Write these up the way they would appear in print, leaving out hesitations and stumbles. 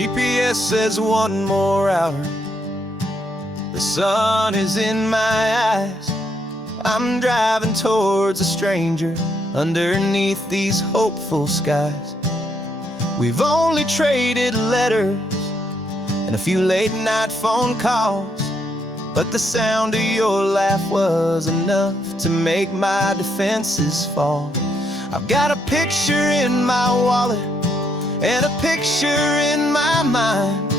GPS says one more hour. The sun is in my eyes. I'm driving towards a stranger underneath these hopeful skies. We've only traded letters and a few late night phone calls, but the sound of your laugh was enough to make my defenses fall. I've got a picture in my wallet and a picture in my mind,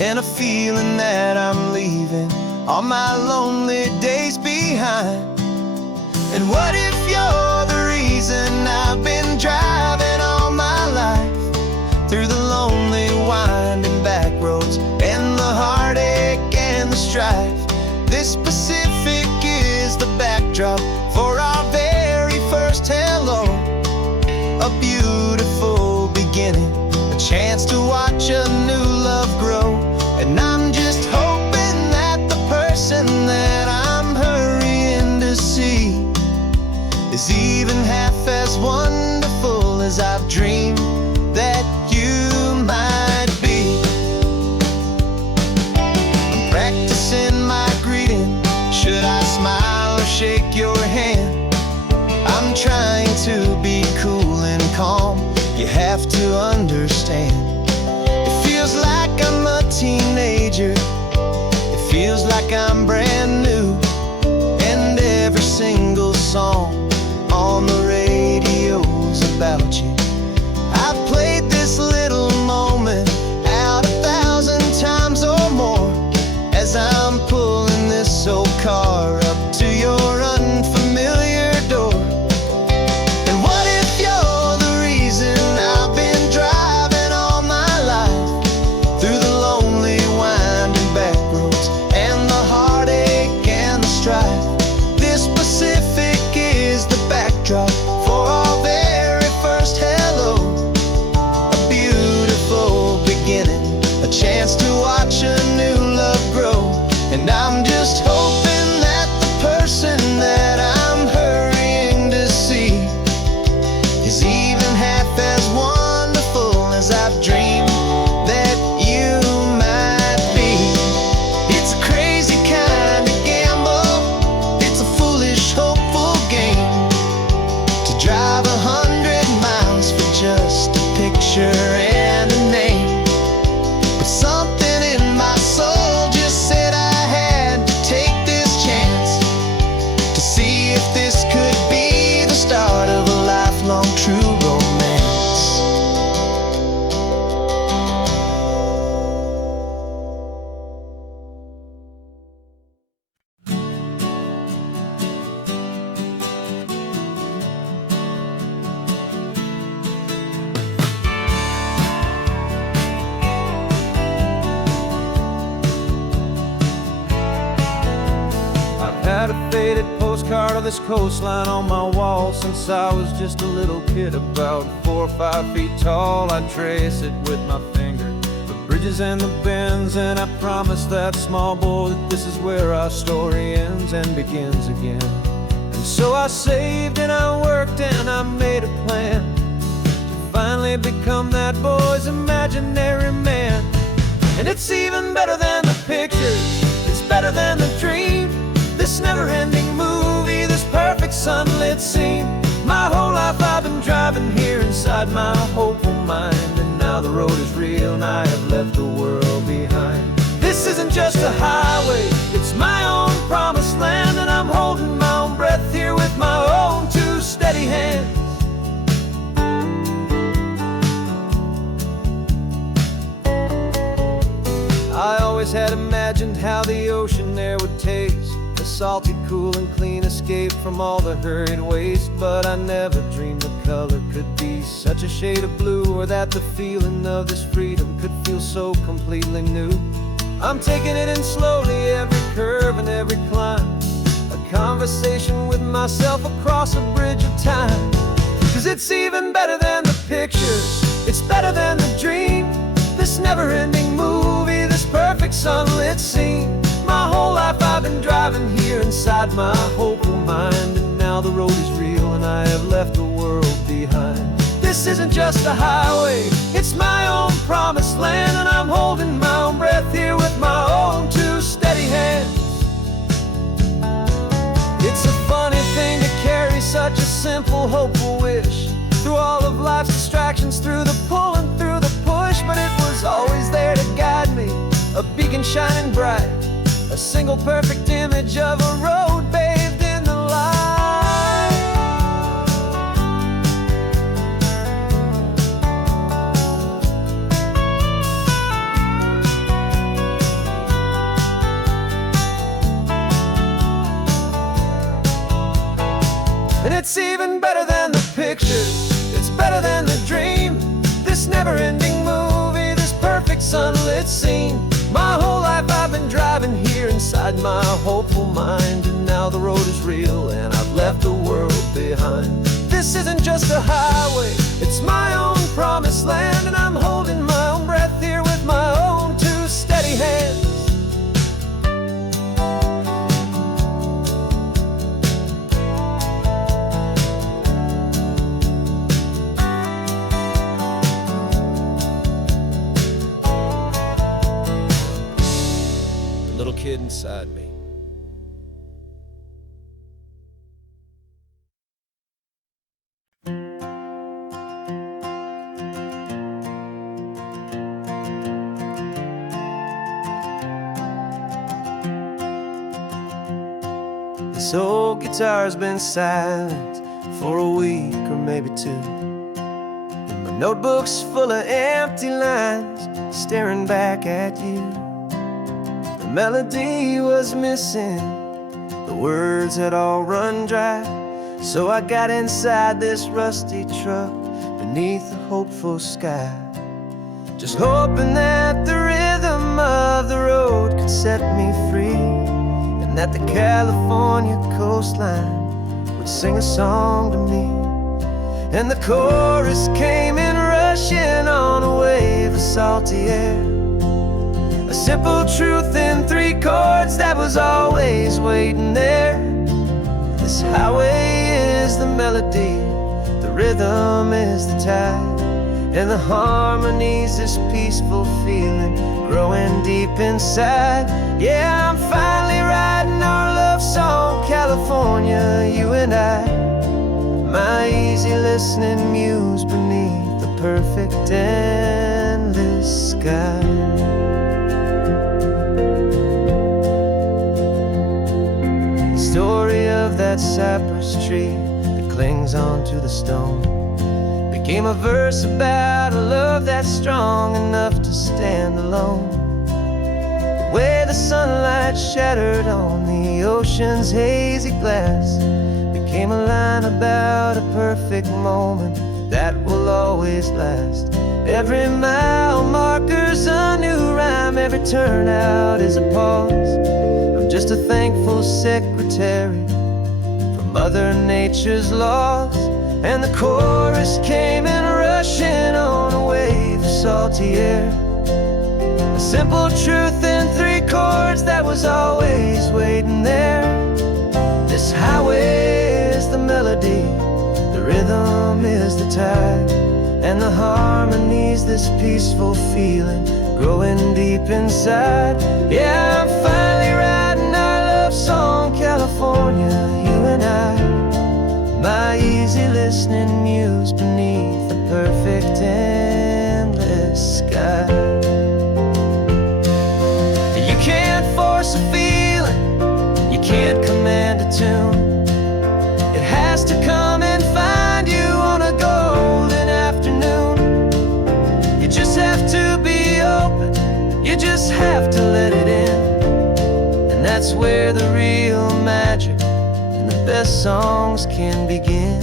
and a feeling that I'm leaving all my lonely days behind. And what if you're the reason I've been driving all my life, through the lonely winding back roads and the heartache and the strife? This Pacific is the backdrop for our very first hello. A beautiful beginning, a chance to watch a new love grow. And I'm just hoping that the person that I'm hurrying to see is even half as wonderful as I've dreamed that you might be. I'm practicing my greeting. Should I smile or shake your hand? I'm trying to be cool and calm. You have to understand. It feels like I'm a teenager. It feels like I'm brand new. And every single song on the radio's about you. I've played this little moment out 1,000 times or more, as I'm pulling this old car up to your unfamiliar door. And what if you're the reason I've been driving all my life, through the lonely winding back roads and the heartache and the strife? This Pacific is the backdrop for our very first hello. A beautiful beginning, a chance to watch a new love grow. And I'm just hoping that the person that I'm hurrying to see is even half as wonderful as I've dreamed that you might be. It's a crazy kind of gamble. It's a foolish, hopeful game to drive 100 miles for just a picture and a name. But something in my soul just said I had to take this chance to see if this could be the start of a lifelong true romance. I've had a faded postcard of this coastline on my wall since I was just a little kid, about 4 or 5 feet tall. I trace it with my finger, the bridges and the bends, and I promised that small boy that this is where our story ends and begins again. And so I saved and I worked and I made a plan to finally become that boy's imaginary man. And it's even better than the pictures, it's better than the dream. This never-ending movie, this perfect sunlit scene. My whole life I've been driving here inside my hopeful mind, and now the road is real and I have left the world behind. This isn't just a highway, it's my own promised land, and I'm holding my own breath here with my own two steady hands. I always had imagined how the ocean there would taste, a salty, cool and clean escape from all the hurried waste. But I never dreamed the color could be such a shade of blue, or that the feeling of this freedom could feel so completely new. I'm taking it in slowly, every curve and every climb, a conversation with myself across a bridge of time. 'Cause it's even better than the pictures, it's better than the dream. This never-ending movie, this perfect sunlit scene. My whole life I've been driving here inside my hopeful mind, and now the road is real and I have left the world behind. This This isn't just a highway, it's my own promised land, and I'm holding my own breath here with my own two steady hands. It's a funny thing to carry such a simple, hopeful wish through all of life's distractions, through the pull and through the push. But it was always there to guide me, a beacon shining bright, a single perfect image of a road bathed in the light. And it's even better than the pictures, it's better than the dream. This never-ending movie, this perfect sunlit scene. My whole life I've been driving here inside my hopeful mind, and now the road is real and I've left the world behind. This isn't just a highway, it's my own promised land, and I'm holding my own breath here with my own two steady hands. Little kid inside me. This old guitar's been silent for a week or maybe two, and my notebook's full of empty lines staring back at you. The melody was missing, the words had all run dry, so I got inside this rusty truck beneath the hopeful sky, just hoping that the rhythm of the road could set me free, and that the California coastline would sing a song to me. And the chorus came in rushing on a wave of salty air, a simple truth in three chords that was always waiting there. This highway is the melody, the rhythm is the tide, and the harmony's this peaceful feeling growing deep inside. Yeah, I'm finally writing our love song, California, you and I, my easy listening muse beneath the perfect endless sky. Story of that cypress tree that clings onto the stone became a verse about a love that's strong enough to stand alone. The way the sunlight shattered on the ocean's hazy glass became a line about a perfect moment that will always last. Every mile marker's a new rhyme, every turnout is a pause. I'm just a thankful secretary for Mother Nature's laws. And the chorus came in rushing on a wave of salty air, a simple truth in three chords that was always waiting there. This highway is the melody, the rhythm is the tide, and the harmony's this peaceful feeling growing deep inside. Yeah, I'm finally writing our love song, California, you and I, my easy listening muse beneath the perfect endless sky. You can't force a feeling, you can't command a tune. It has to come and find you on a golden afternoon. You just have to be open, you just have to let it in, and that's where the real magic, the best songs can begin.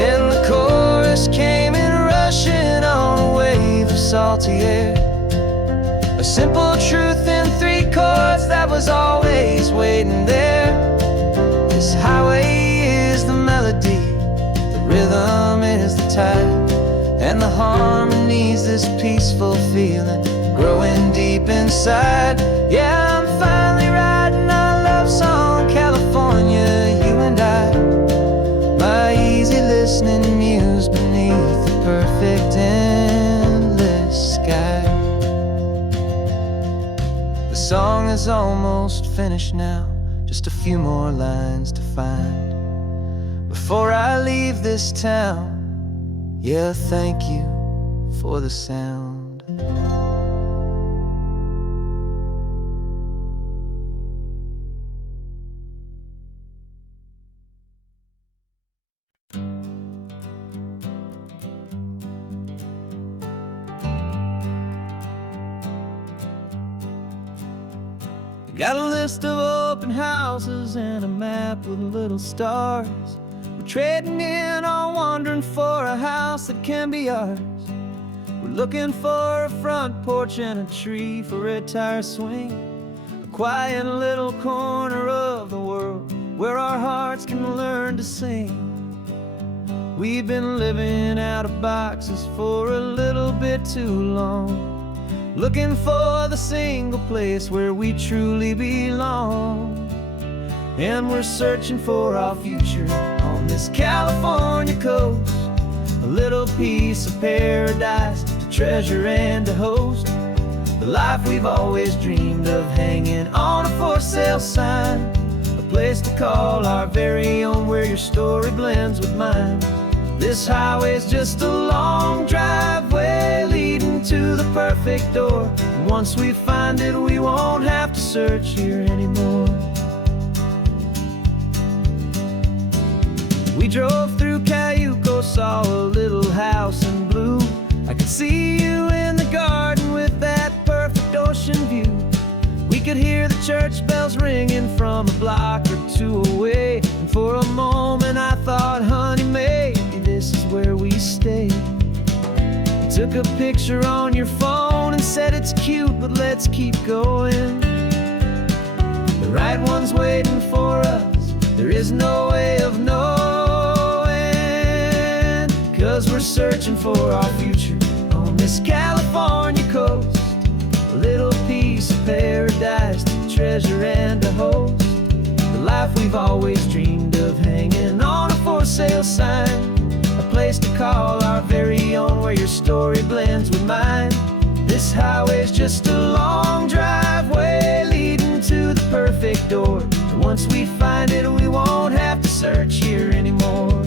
And the chorus came in salty air, a simple truth in three chords that was always waiting there. This highway is the melody, the rhythm is the tide, and the harmony's this peaceful feeling growing deep inside. Yeah, I'm finally writing our love song, California, you and I. My easy listening muse beneath the perfect endless sky. The song is almost finished now, just a few more lines to find before I leave this town. Yeah, thank you for the sound. Got a list of open houses and a map with little stars. We're trading in or wandering for a house that can be ours. We're looking for a front porch and a tree for a tire swing, a quiet little corner of the world where our hearts can learn to sing. We've been living out of boxes for a little bit too long, looking for the single place where we truly belong. And we're searching for our future on this California coast, a little piece of paradise to treasure and to host, the life we've always dreamed of hanging on a for sale sign, a place to call our very own where your story blends with mine. This highway's just a long driveway leading to the perfect door, and once we find it we won't have to search here anymore. We drove through Cayuco, saw a little house in blue. I could see you in the garden with that perfect ocean view. We could hear the church bells ringing from a block or two away, and for a moment I thought, honey, maybe this is where we stay. You took a picture on your phone and said it's cute, but let's keep going. The right one's waiting for us, there is no way of knowing, 'cause we're searching for our future on this California coast, a little piece of paradise to treasure and to host, the life we've always dreamed of hanging on a for sale sign, a place to call our very own where your story blends with mine. This highway's just a long driveway leading to the perfect door, and once we find it we won't have to search here anymore.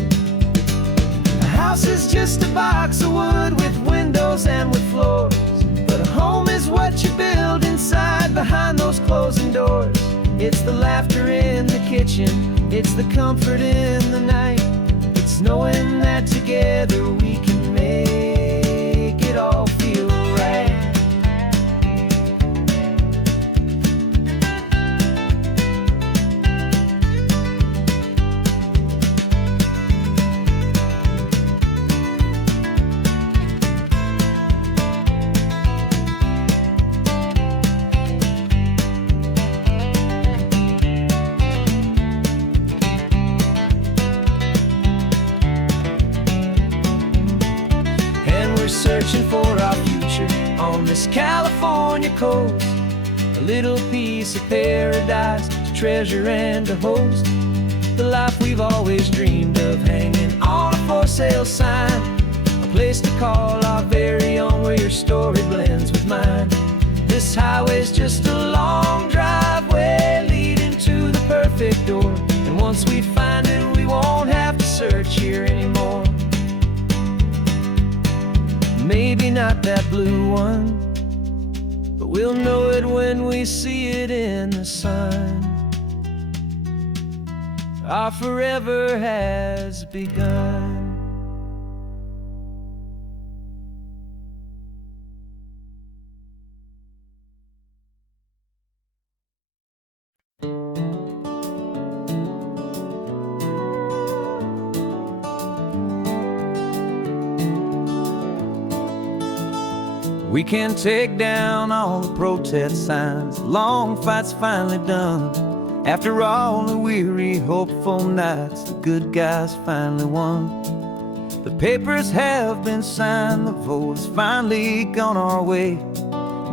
A house is just a box of wood with windows and with floors, but a home is what you build inside behind those closing doors. It's the laughter in the kitchen, it's the comfort in the night, it's knowing that together we can make it all feel right. Searching for our future on this California coast, a little piece of paradise to treasure and to host, the life we've always dreamed of hanging on a for sale sign, a place to call our very own where your story blends with mine. This highway's just a long driveway leading to the perfect door, and once we find it we won't have to search here anymore. Maybe not that blue one, but we'll know it when we see it in the sun. Our forever has begun. We can take down all the protest signs. Long fight's finally done. After all the weary, hopeful nights, the good guys finally won. The papers have been signed, the vote's finally gone our way.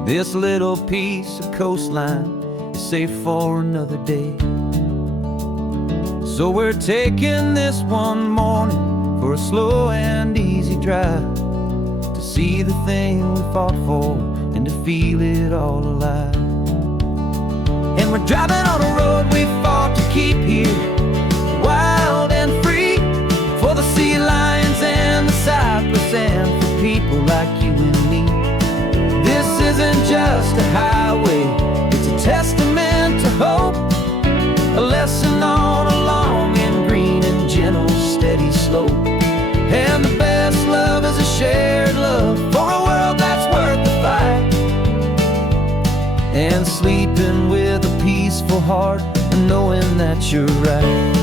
This little piece of coastline is safe for another day. So we're taking this one morning for a slow and easy drive, to see the thing we fought for and to feel it all alive. And we're driving on a road we fought to keep here, wild and free, for the sea lions and the cypress and for people like you and me. This isn't just a highway, it's a testament to hope, a lesson on a long and green and gentle steady slope. And the best love is a shared love for a world that's worth the fight, and sleeping with a peaceful heart and knowing that you're right.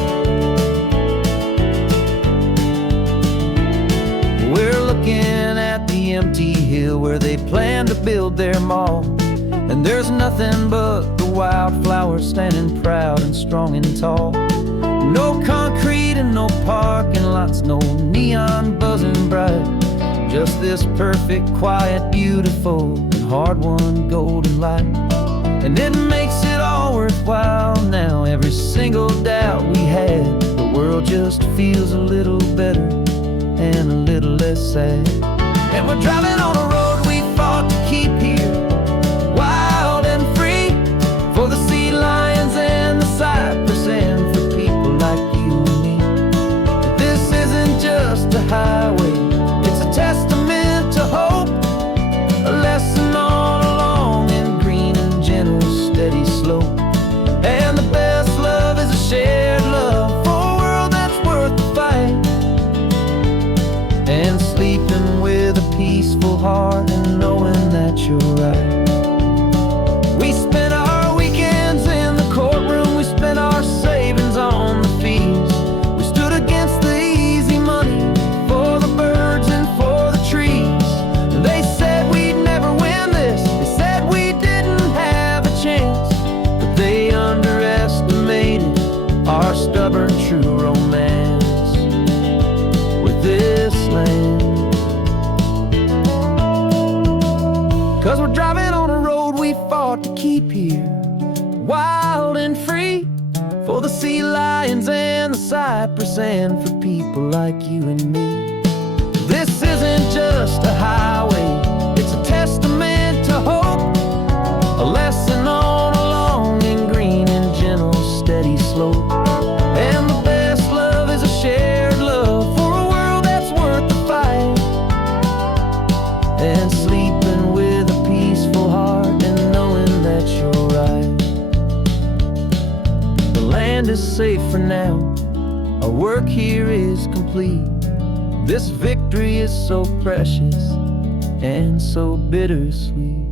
We're looking at the empty hill where they plan to build their mall, and there's nothing but the wildflowers standing proud and strong and tall. No concrete and no parking lots, no neon buzzing bright, just this perfect, quiet, beautiful, and hard-won golden light. And it makes it all worthwhile now. Every single doubt we had, the world just feels a little better and a little less sad. And we're driving on a road we fought to keep here, wild and free, for the sea lions and the cypress and for people like you and me. This isn't just a highway, it's a testament to hope, a lesson on a long and green and gentle steady slope. And the best love is a shared love for a world that's worth the fight, and sleeping with a peaceful heart and knowing that you're right. We spent our weekends in the courtroom, we spent our savings on the fees. We stood against the easy money for the birds and for the trees. They said we'd never win this, they said we didn't have a chance, but they underestimated our stubborn true romance with this land. 'Cause we're driving on a road we fought to keep here, wild and free, for the sea lions and the cypress and for people like you and me. This isn't just a highway, it's a testament to hope, a lesson on a long and green and gentle steady slope. And the best love is a shared love for a world that's worth the fight, and sleeping with a peaceful heart and knowing that you're right. The land is safe for now, our work here is complete. This victory is so precious and so bittersweet.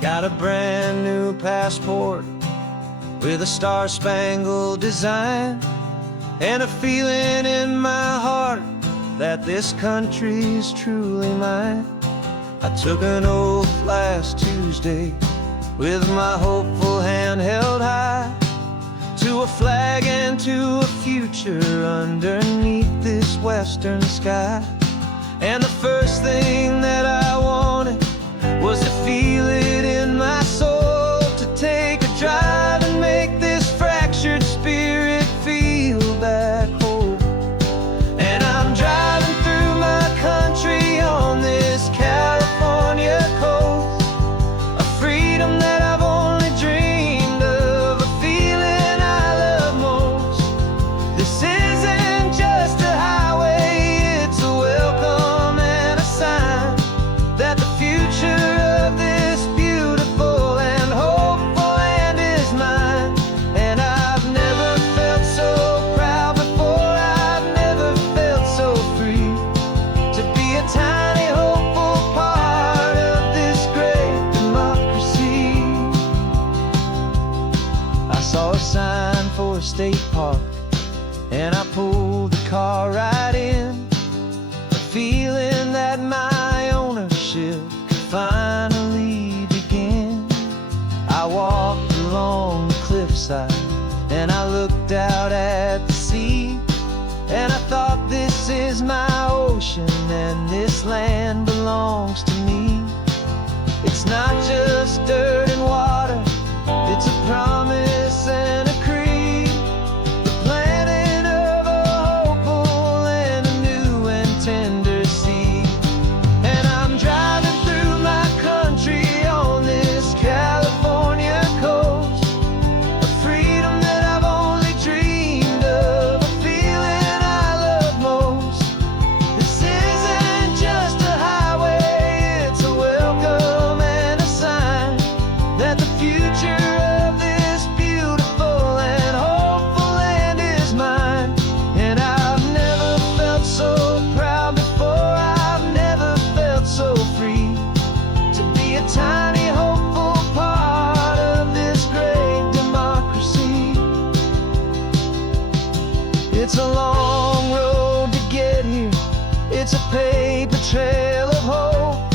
Got a brand new passport with a star-spangled design, and a feeling in my heart that this country's truly mine. I took an oath last Tuesday with my hopeful hand held high, to a flag and to a future underneath this western sky. And the first thing that I wanted was to feel it in my soul, to take a drive and make this fractured spirit feel back home. And I'm driving through my country on this California coast, a freedom that I've only dreamed of, a feeling I love most. This isn't just a highway, it's a welcome and a sign that finally begin. I walked along the cliffside and I looked out at the sea, and I thought, this is my ocean and this land belongs to me. It's not just dirt and water, it's a promise and a creed, the planting of a hopeful and a new and tender seed. And I'm driving through my country on this California coast, a freedom that I've only dreamed of, a feeling I love most. This isn't just a highway, it's a welcome and a sign that the future of this beautiful and hopeful land is mine. And I've never felt so proud before, I've never felt so free to be a tiny hopeful part of this great democracy. It's a long road to get here, it's a paper trail of hope,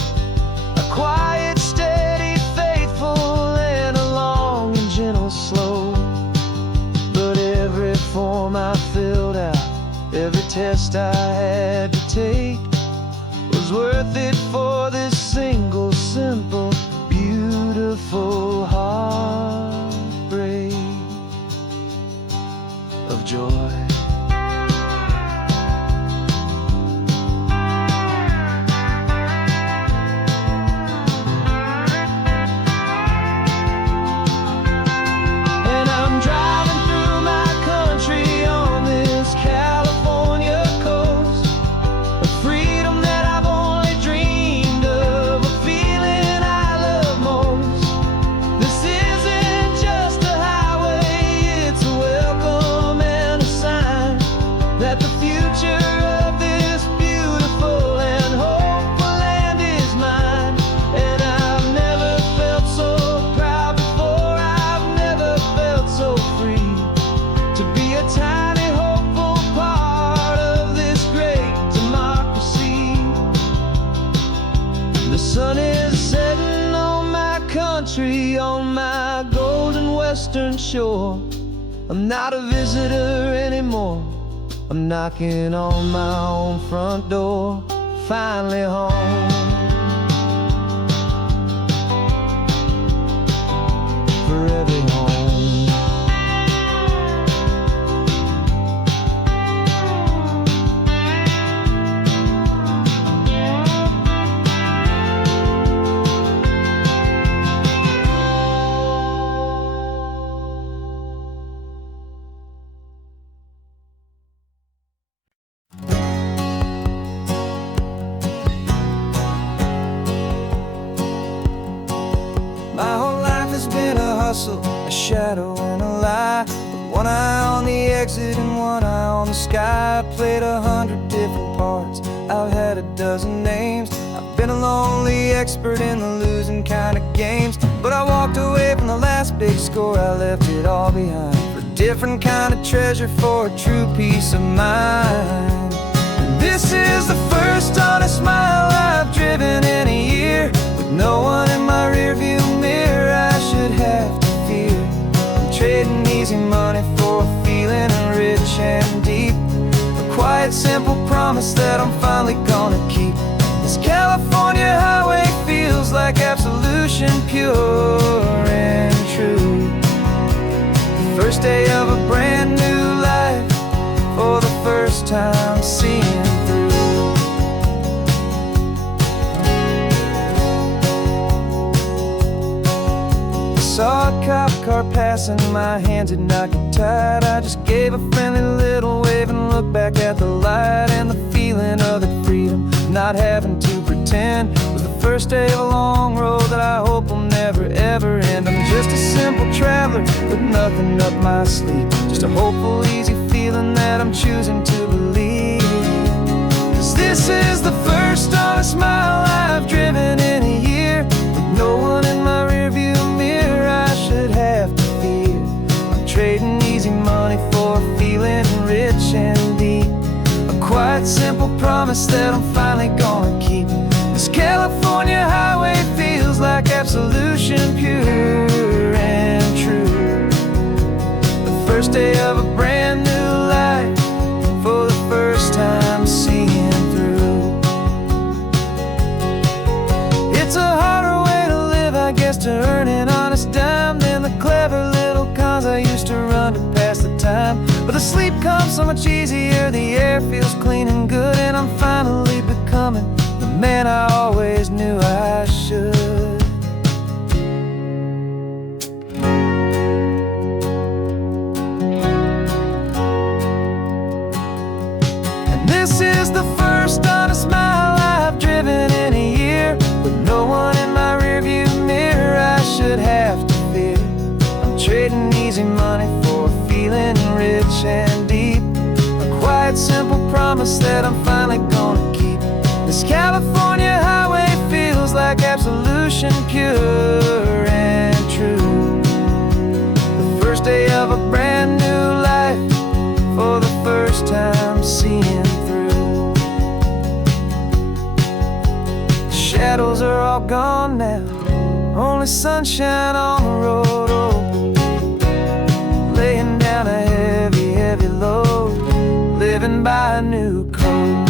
a quiet, steady, faithful, and a long and gentle slope. But every form I filled out, every test I had to take, was worth it for this single, simple, beautiful heartbreak of joy. And I'm driving through my country on this California coast, a freedom that I've only dreamed of, a feeling I love most. This isn't just a highway, it's a welcome and a sign that the future of this beautiful and hopeful land is mine. And I've never felt so proud before, I've never felt so free to be a tiny hopeful part of this great democracy. The sun is setting on my country, on my golden western shore. I'm not a visitor anymore, I'm knocking on my own front door, finally home. For every home. My whole life has been a hustle, a shadow and a lie, with one eye on the exit and one eye on the sky. I've played 100 different parts, I've had a dozen names, I've been a lonely expert in the losing kind of games. But I walked away from the last big score, I left it all behind for a different kind of treasure, for a true peace of mind. And this is the first honest mile I've driven in a year, with no one in my rearview mirror I should have to fear. I'm trading easy money for a feeling rich and deep, a quiet, simple promise that I'm finally gonna keep. This California highway feels like absolution, pure and true. The first day of a brand new life, for the first time seeing through. Saw a cop car passing, my hands had not get tied. I just gave a friendly little wave and looked back at the light. And the feeling of the freedom, not having to pretend, was the first day of a long road that I hope will never ever end. I'm just a simple traveler with nothing up my sleeve, just a hopeful, easy feeling that I'm choosing to believe. 'Cause this is the first honest mile I've driven in a year, with no one in my rearview mirror I should have to fear. I'm trading easy money for a feeling rich and deep, a quiet, simple promise that I'm finally gonna keep. This California highway absolution, pure and true. The first day of a brand new life, for the first time seeing through. It's a harder way to live, I guess, to earn an honest dime than the clever little cons I used to run to pass the time. But the sleep comes so much easier, the air feels clean and good, and I'm finally becoming the man I always knew I should. And this is the first honest mile I've driven in a year, with no one in my rearview mirror I should have to fear. I'm trading easy money for a feeling rich and deep, a quiet, simple promise that I'm finally gonna keep. This California highway feels like absolution, pure and true. The first day of a brand new life, for the first time seeing through. The shadows are all gone now, only sunshine on the road. Oh, laying down a heavy, heavy load, living by a new code.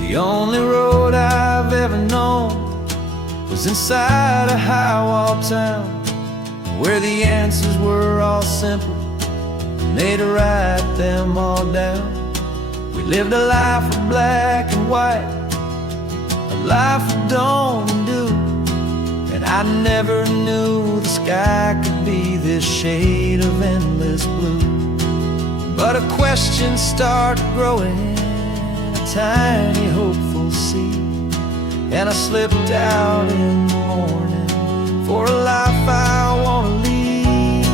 The only road I've ever known was inside a high-wall town, where the answers were all simple, and they'd write them all down. We lived a life of black and white, a life of dawn and dew, and I never knew the sky could be this shade of endless blue. But a question started growing, tiny hopeful seed, and I slipped out in the morning for a life I want to lead.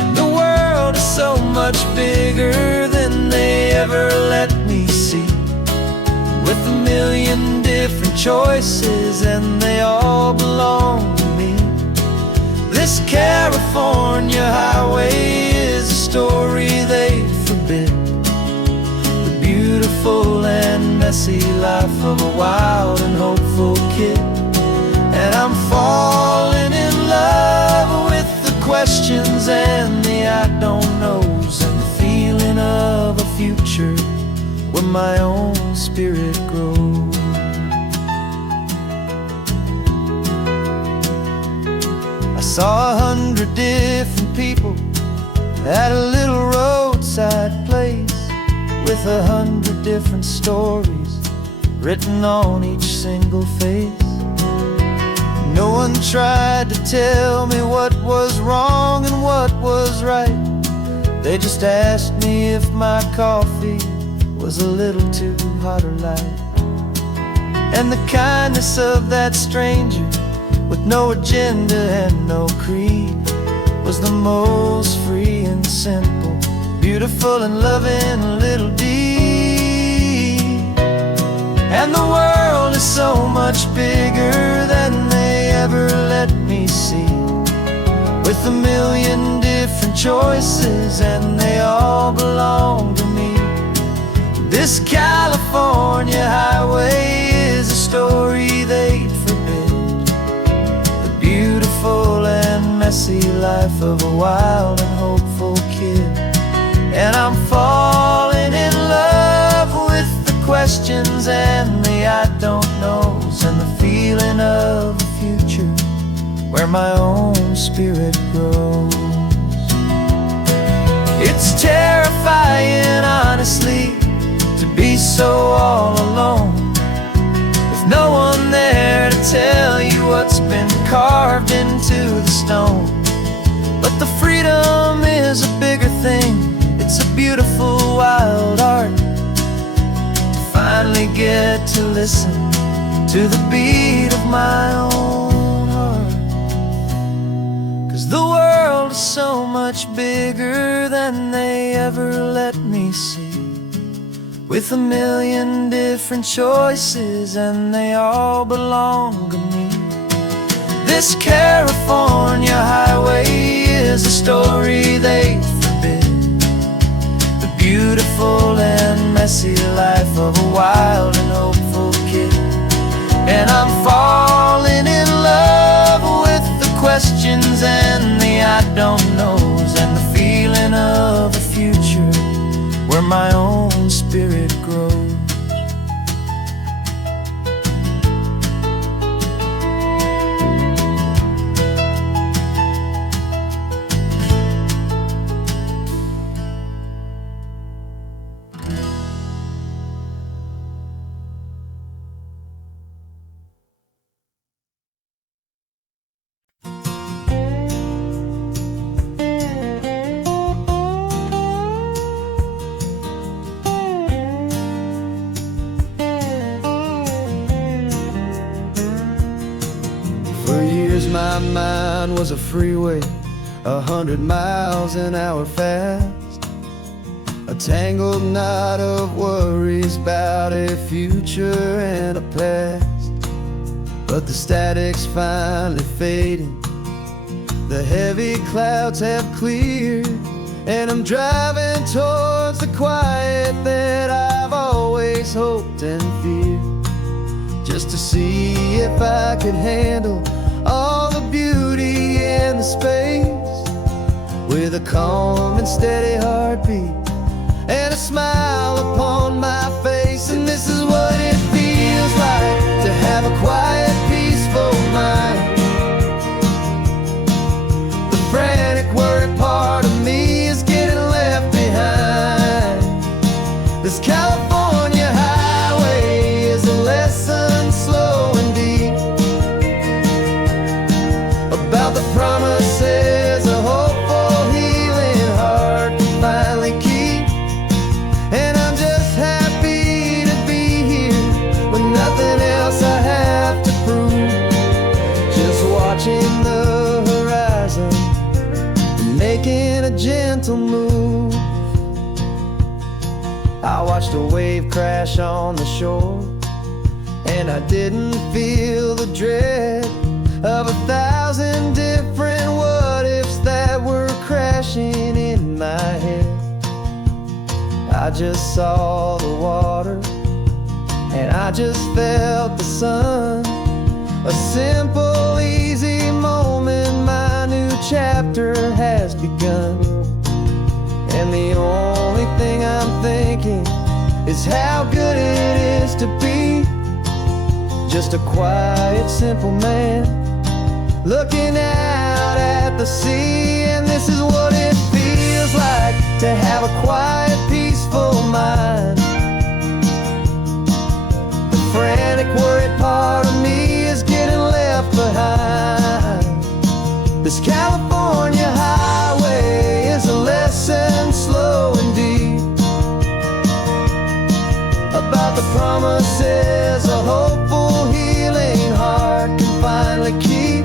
And the world is so much bigger than they ever let me see, with a million different choices and they all belong to me. This California highway is a story they forbid, beautiful and messy life of a wild and hopeful kid. And I'm falling in love with the questions and the I don't knows, and the feeling of a future where my own spirit grows. I saw 100 different people at a little roadside place, with 100 different stories written on each single face. No one tried to tell me what was wrong and what was right. They just asked me if my coffee was a little too hot or light. And the kindness of that stranger, with no agenda and no creed, was the most free and simple, beautiful and loving a little deed. And the world is so much bigger than they ever let me see, with a million different choices and they all belong to me. This California highway is a story they'd forbid, the beautiful and messy life of a wild and hopeful kid. And I'm falling in love with the questions and the I don't knows, and the feeling of a future where my own spirit grows. It's terrifying, honestly, to be so all alone, with no one there to tell you what's been carved into the stone. But the freedom is a bigger thing, it's a beautiful wild art, to finally get to listen to the beat of my own heart. 'Cause the world is so much much bigger than they ever let me see, with a million different choices, and they all belong to me. This California highway is a story they forbid, the beautiful and messy life of a wild and hopeful kid. And I'm falling in love with the questions and the I don't knows, and the feeling of a future where my own spirit grows. For years my mind was a freeway, 100 miles an hour fast, a tangled knot of worries about a future and a past. But the static's finally fading, the heavy clouds have cleared, and I'm driving towards the quiet that I've always hoped and feared, just to see if I could handle all the beauty and the space, with a calm and steady heartbeat and a smile upon my face. And this is what it feels like to have a quiet, peaceful mind. The frantic, worried part of me is getting left behind. This California highway is a lesson slow and deep about the promises a hopeful, healing heart can finally keep. And I'm just happy to be here with nothing else I have to prove, just watching the horizon and making a gentle move. I watched a wave crash on the shore, and I didn't feel the dread of 1,000 different what-ifs that were crashing in my head. I just saw the water, and I just felt the sun. A simple, easy moment, my new chapter has begun. And the only thing I'm thinking is how good it is to be just a quiet, simple man looking out at the sea. And this is what it feels like to have a quiet, peaceful mind. The frantic, worried part of me is getting left behind. This California highway is a lesson slow and deep about the promises a hopeful, healing heart can finally keep.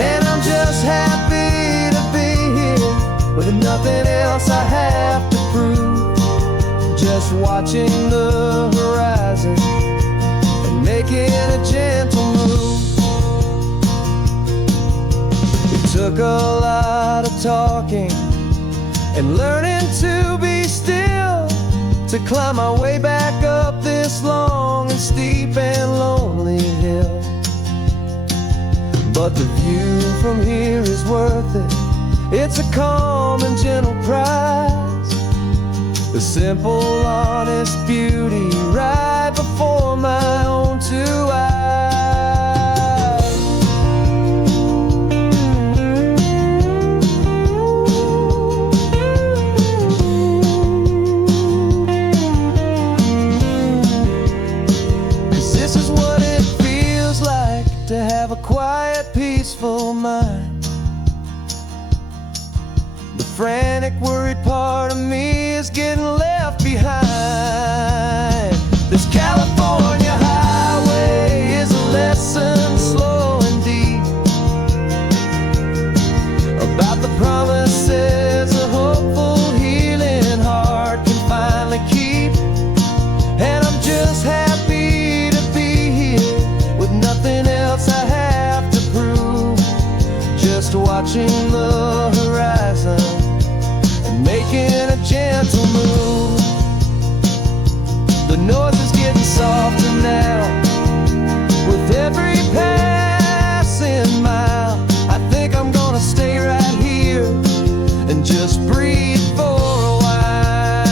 And I'm just happy to be here with nothing else I have to prove, just watching the horizon and making a gentle move. It took a lot of talking and learning to be still to climb my way back up this long and steep and lonely hill. But the view from here is worth it. It's a calm and gentle prize, the simple, honest beauty right before my own two eyes. To have a quiet, peaceful mind. The frantic, worried part of me is getting left behind. This California highway is a lesson slow and deep about the promises and just breathe for a while.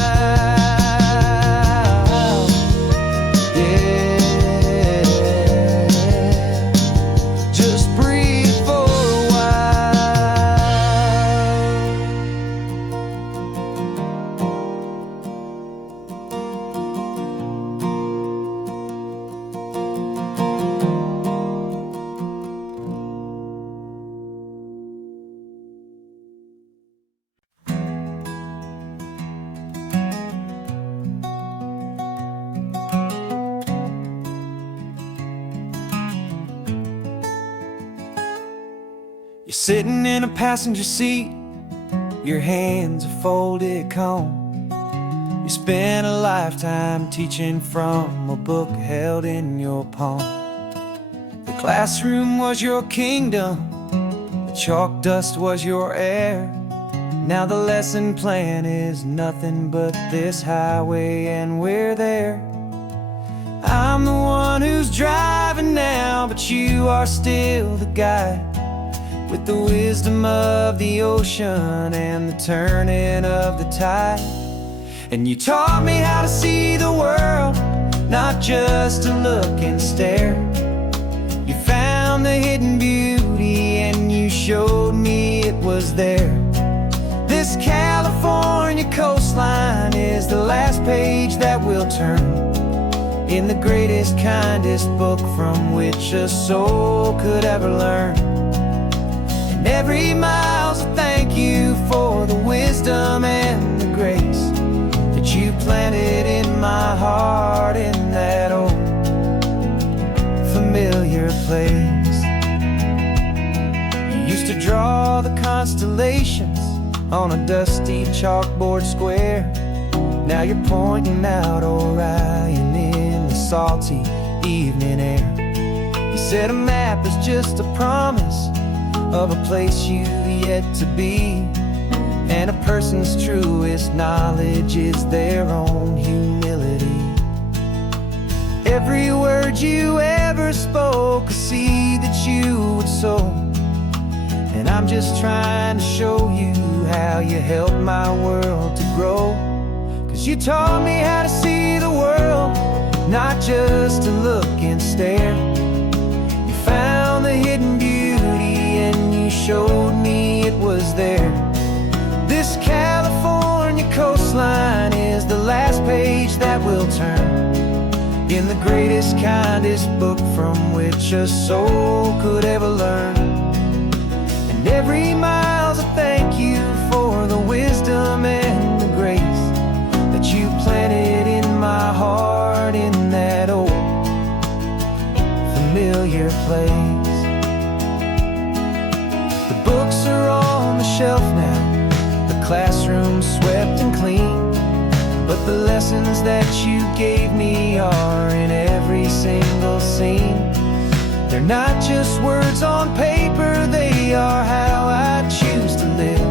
Yeah, just breathe for a You're sitting in a passenger seat, your hands are folded calm. You spent a lifetime teaching from a book held in your palm. The classroom was your kingdom, the chalk dust was your air. Now the lesson plan is nothing but this highway, and we're there. I'm the one who's driving now, but you are still the guide, with the wisdom of the ocean and the turning of the tide. And you taught me how to see the world, not just to look and stare. You found the hidden beauty and you showed me it was there. This California coastline is the last page that we'll turn in the greatest, kindest book from which a soul could ever learn. And every mile's a thank you for the wisdom and the grace that you planted in my heart in that old familiar place. You used to draw the constellations on a dusty chalkboard square. Now you're pointing out Orion in the salty evening air. You said a map is just a promise of a place you've yet to be, and a person's truest knowledge is their own humility. Every word you ever spoke, a seed that you would sow, and I'm just trying to show you how you helped my world to grow. 'Cause you taught me how to see the world, not just to look and stare. You found the hidden beauty and you showed me it was there. This California coastline is the last page that we'll turn in the greatest, kindest book from which a soul could ever learn. And every mile's a thank you for the wisdom and the grace that you planted in my heart in that old familiar place. The books are on the shelf now, the classroom swept and clean, but the lessons that you gave me are in every single scene. They're not just words on paper, they are how I choose to live.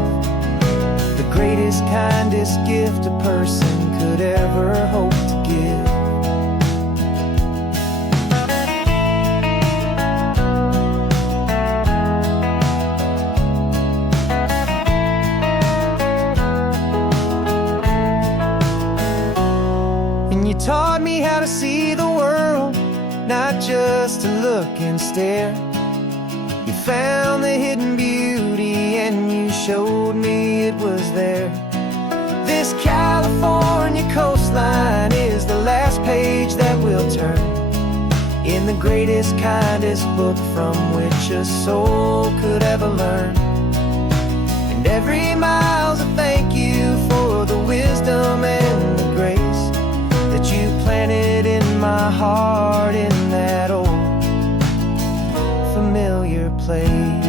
The greatest, kindest gift a person could ever hope to give. And you taught me how to see the world, not just to look and stare. You found the hidden beauty and you showed me it was there. This California coastline is the last page that we'll turn in the greatest, kindest book from which a soul could ever learn. And every mile's a thank you for the wisdom and the grace that you planted in my heart in that old familiar place.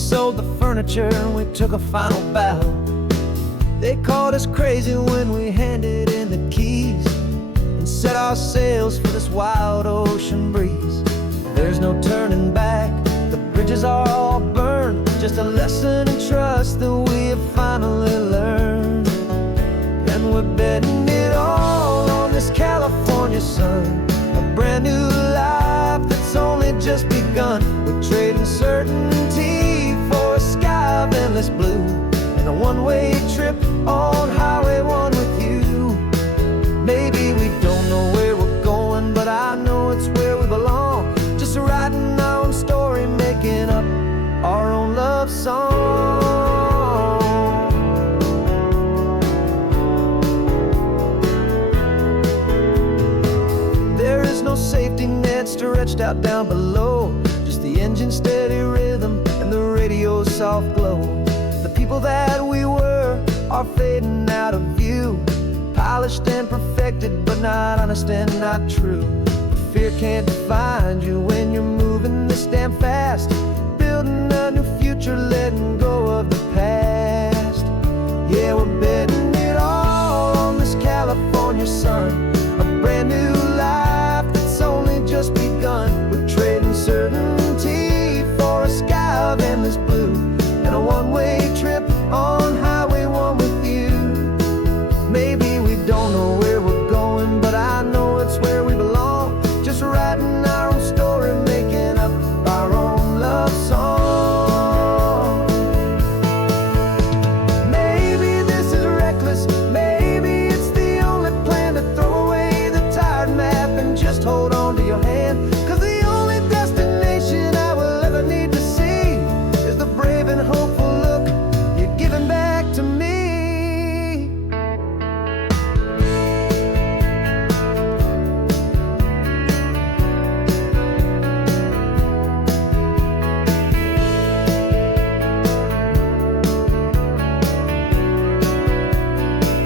sold the furniture and we took a final bow. They called us crazy when we handed in the keys and set our sails for this wild ocean breeze. There's no turning back, the bridges are all burned, just a lesson in trust that we have finally learned. And we're betting it all on this California sun, a brand new life that's only just begun. We're trading certainty for a sky of endless blue and a one-way trip on Highway 1 with you. Maybe we don't know where we're going, but I know it's where we belong. Just writing our own story, making up our own love song. There is no safety net stretched out down below, just the engine's steady rhythm and the radio's soft glow. The people that we were are fading out of view, polished and perfected, but not honest and not true. Fear can't find you when you're moving this damn fast, building a new future, letting go of the past. Yeah, we're betting it all on this California sun, a brand new life that's only just begun. We're trading certainty for a sky of endless blue and a one-way trip on Highway 1 with you. Maybe we don't know where we're going, but I know it's where we belong. Just writing our own story, making up our own love song. Maybe this is reckless, maybe it's the only plan to throw away the tired map and just hold on to your hand. 'Cause the only destination I will ever need to see is the brave and hopeful look you're giving back to me.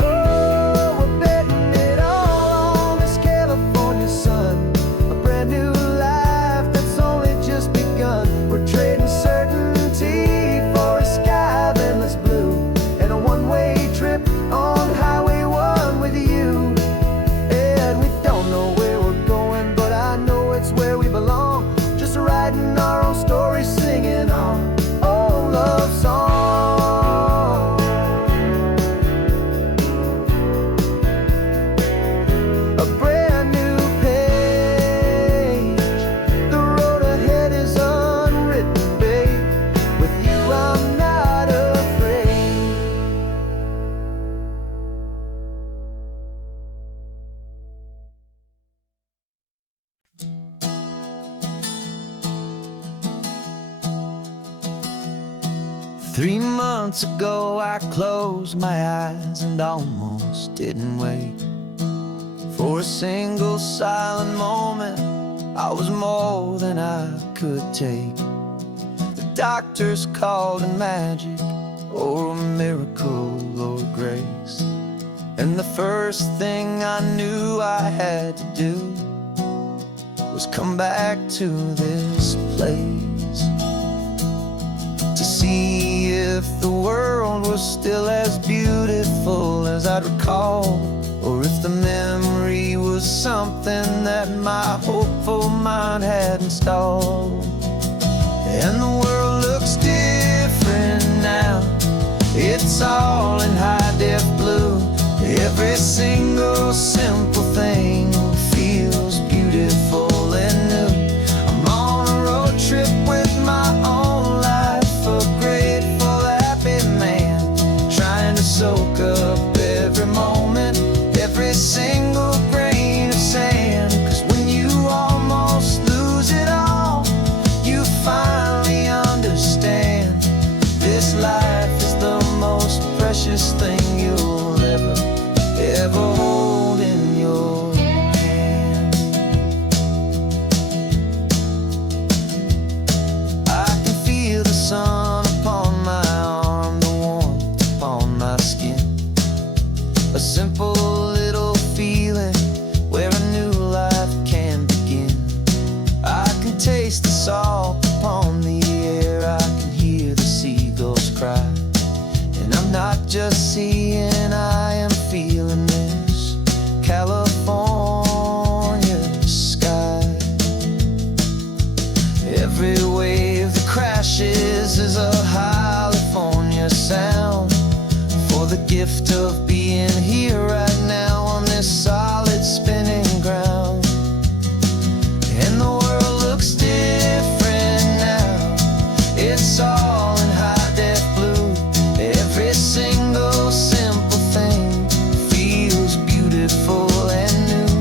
Oh, we're betting it all on this California sun, a brand new life that's only just begun. We're trading certainty for a sky of endless blue and a one-way trip on Highway 1 with you. And we don't know where we're going, but I know it's where we belong. Just writing our own story, singing our own love song. A brand new page, the road ahead is unwritten, babe. With you I'm not afraid. Three months ago I closed my eyes and almost didn't wait for a single silent moment. I was more than I could take. The doctors called it magic or a miracle or grace, and the first thing I knew I had to do was come back to this place to see if the world was still as beautiful as I'd recall, or if the memory was something that my hopeful mind had installed. And the world looks different now, it's all in high-def blue. Every single simple thing feels beautiful and new. I'm on a road trip with my own life, a grateful, happy man, trying to soak up every moment, every single grain of sand. 'Cause when you almost lose it all, you finally understand this life is the most precious thing you'll ever hold in your hand. I can feel the sun upon my arm, the warmth upon my skin, a simple little feeling where a new life can begin. I can taste the salt upon the air, I can hear the just seeing I am feeling this California sky. Every wave that crashes is a California sound, for the gift of being here right now on this solid spinning ground. And the world looks different now, it's all in high def blue. Every single simple thing feels beautiful and new.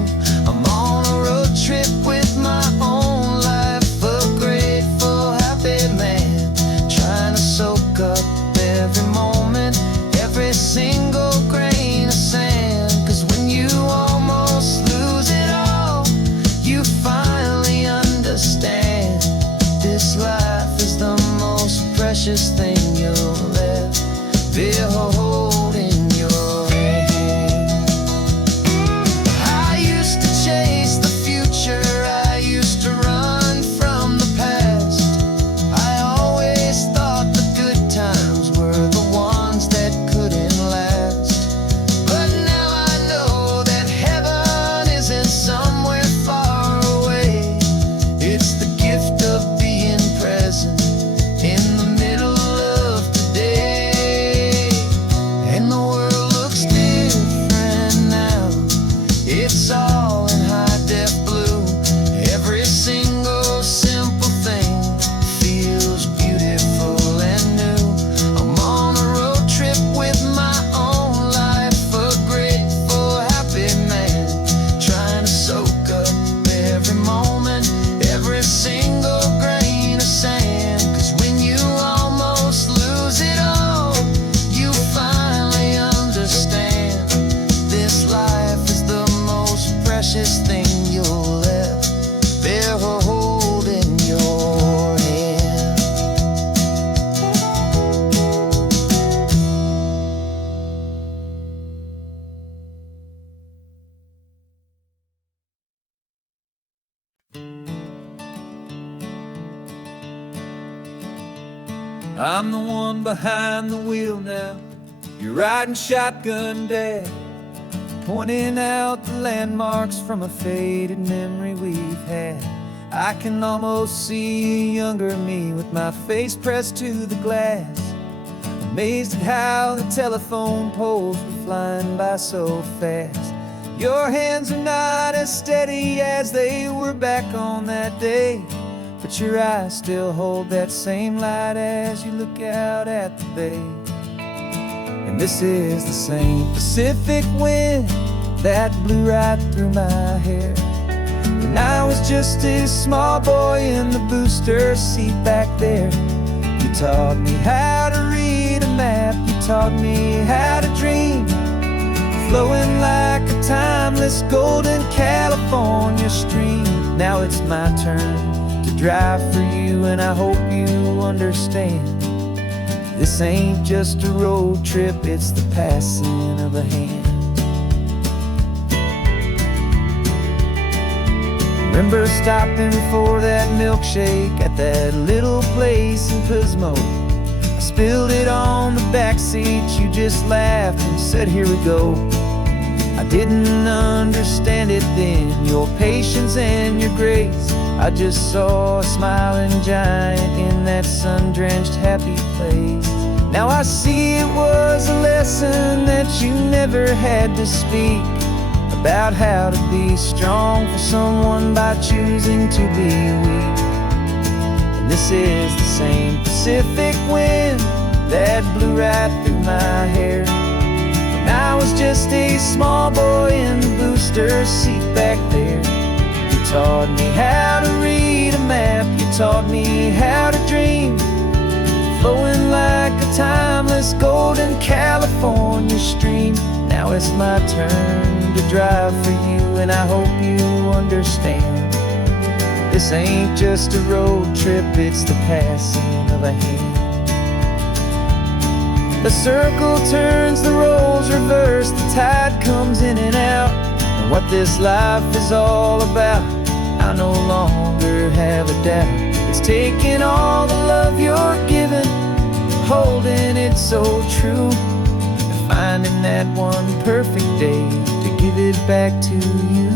I'm on a road trip with my own life, a grateful, happy man, trying to soak up every moment, every single grain of sand. 'Cause when you almost lose it all, you finally understand this life is the most precious thing you'll ever hold in your hand. I used to chase the future, I used to run from the past. I always thought the good times were the ones that couldn't last. But now I know that heaven isn't somewhere far away. It's the gift of being present in the middle of today. And the world looks different now, it's all in high def blue. Every single simple thing feels beautiful and new. I'm on a road trip with my own life, a grateful, happy man, trying to soak up every moment, every single grain of sand. 'Cause when you almost lose it all, you finally understand this life is the most precious thing you'll ever hold in your hand. I'm the one behind the wheel now, you're riding shotgun, Dad, pointing out the landmarks from a faded memory we've had. I can almost see a younger me with my face pressed to the glass, amazed at how the telephone poles were flying by so fast. Your hands are not as steady as they were back on that day, but your eyes still hold that same light as you look out at the bay. And this is the same Pacific wind that blew right through my hair when I was just a small boy in the booster seat back there. You taught me how to read a map, you taught me how to dream, flowing like a timeless golden California stream. Now it's my turn to drive for you, and I hope you understand this ain't just a road trip, it's the passing of a hand. Remember stopping for that milkshake at that little place in Pismo? I spilled it on the back seat, you just laughed and said, "Here we go." I didn't understand it then, your patience and your grace. I just saw a smiling giant in that sun-drenched happy place. Now I see it was a lesson that you never had to speak, about how to be strong for someone by choosing to be weak. And this is the same Pacific wind that blew right through my hair when I was just a small boy in the booster seat back there. You taught me how to read a map, you taught me how to dream, flowing like a timeless golden California stream. Now it's my turn to drive for you, and I hope you understand this ain't just a road trip, it's the passing of a hand. The circle turns, the roles reverse, the tide comes in and out, and what this life is all about, I no longer have a doubt. It's taking all the love you're giving, holding it so true, finding that one perfect day to give it back to you.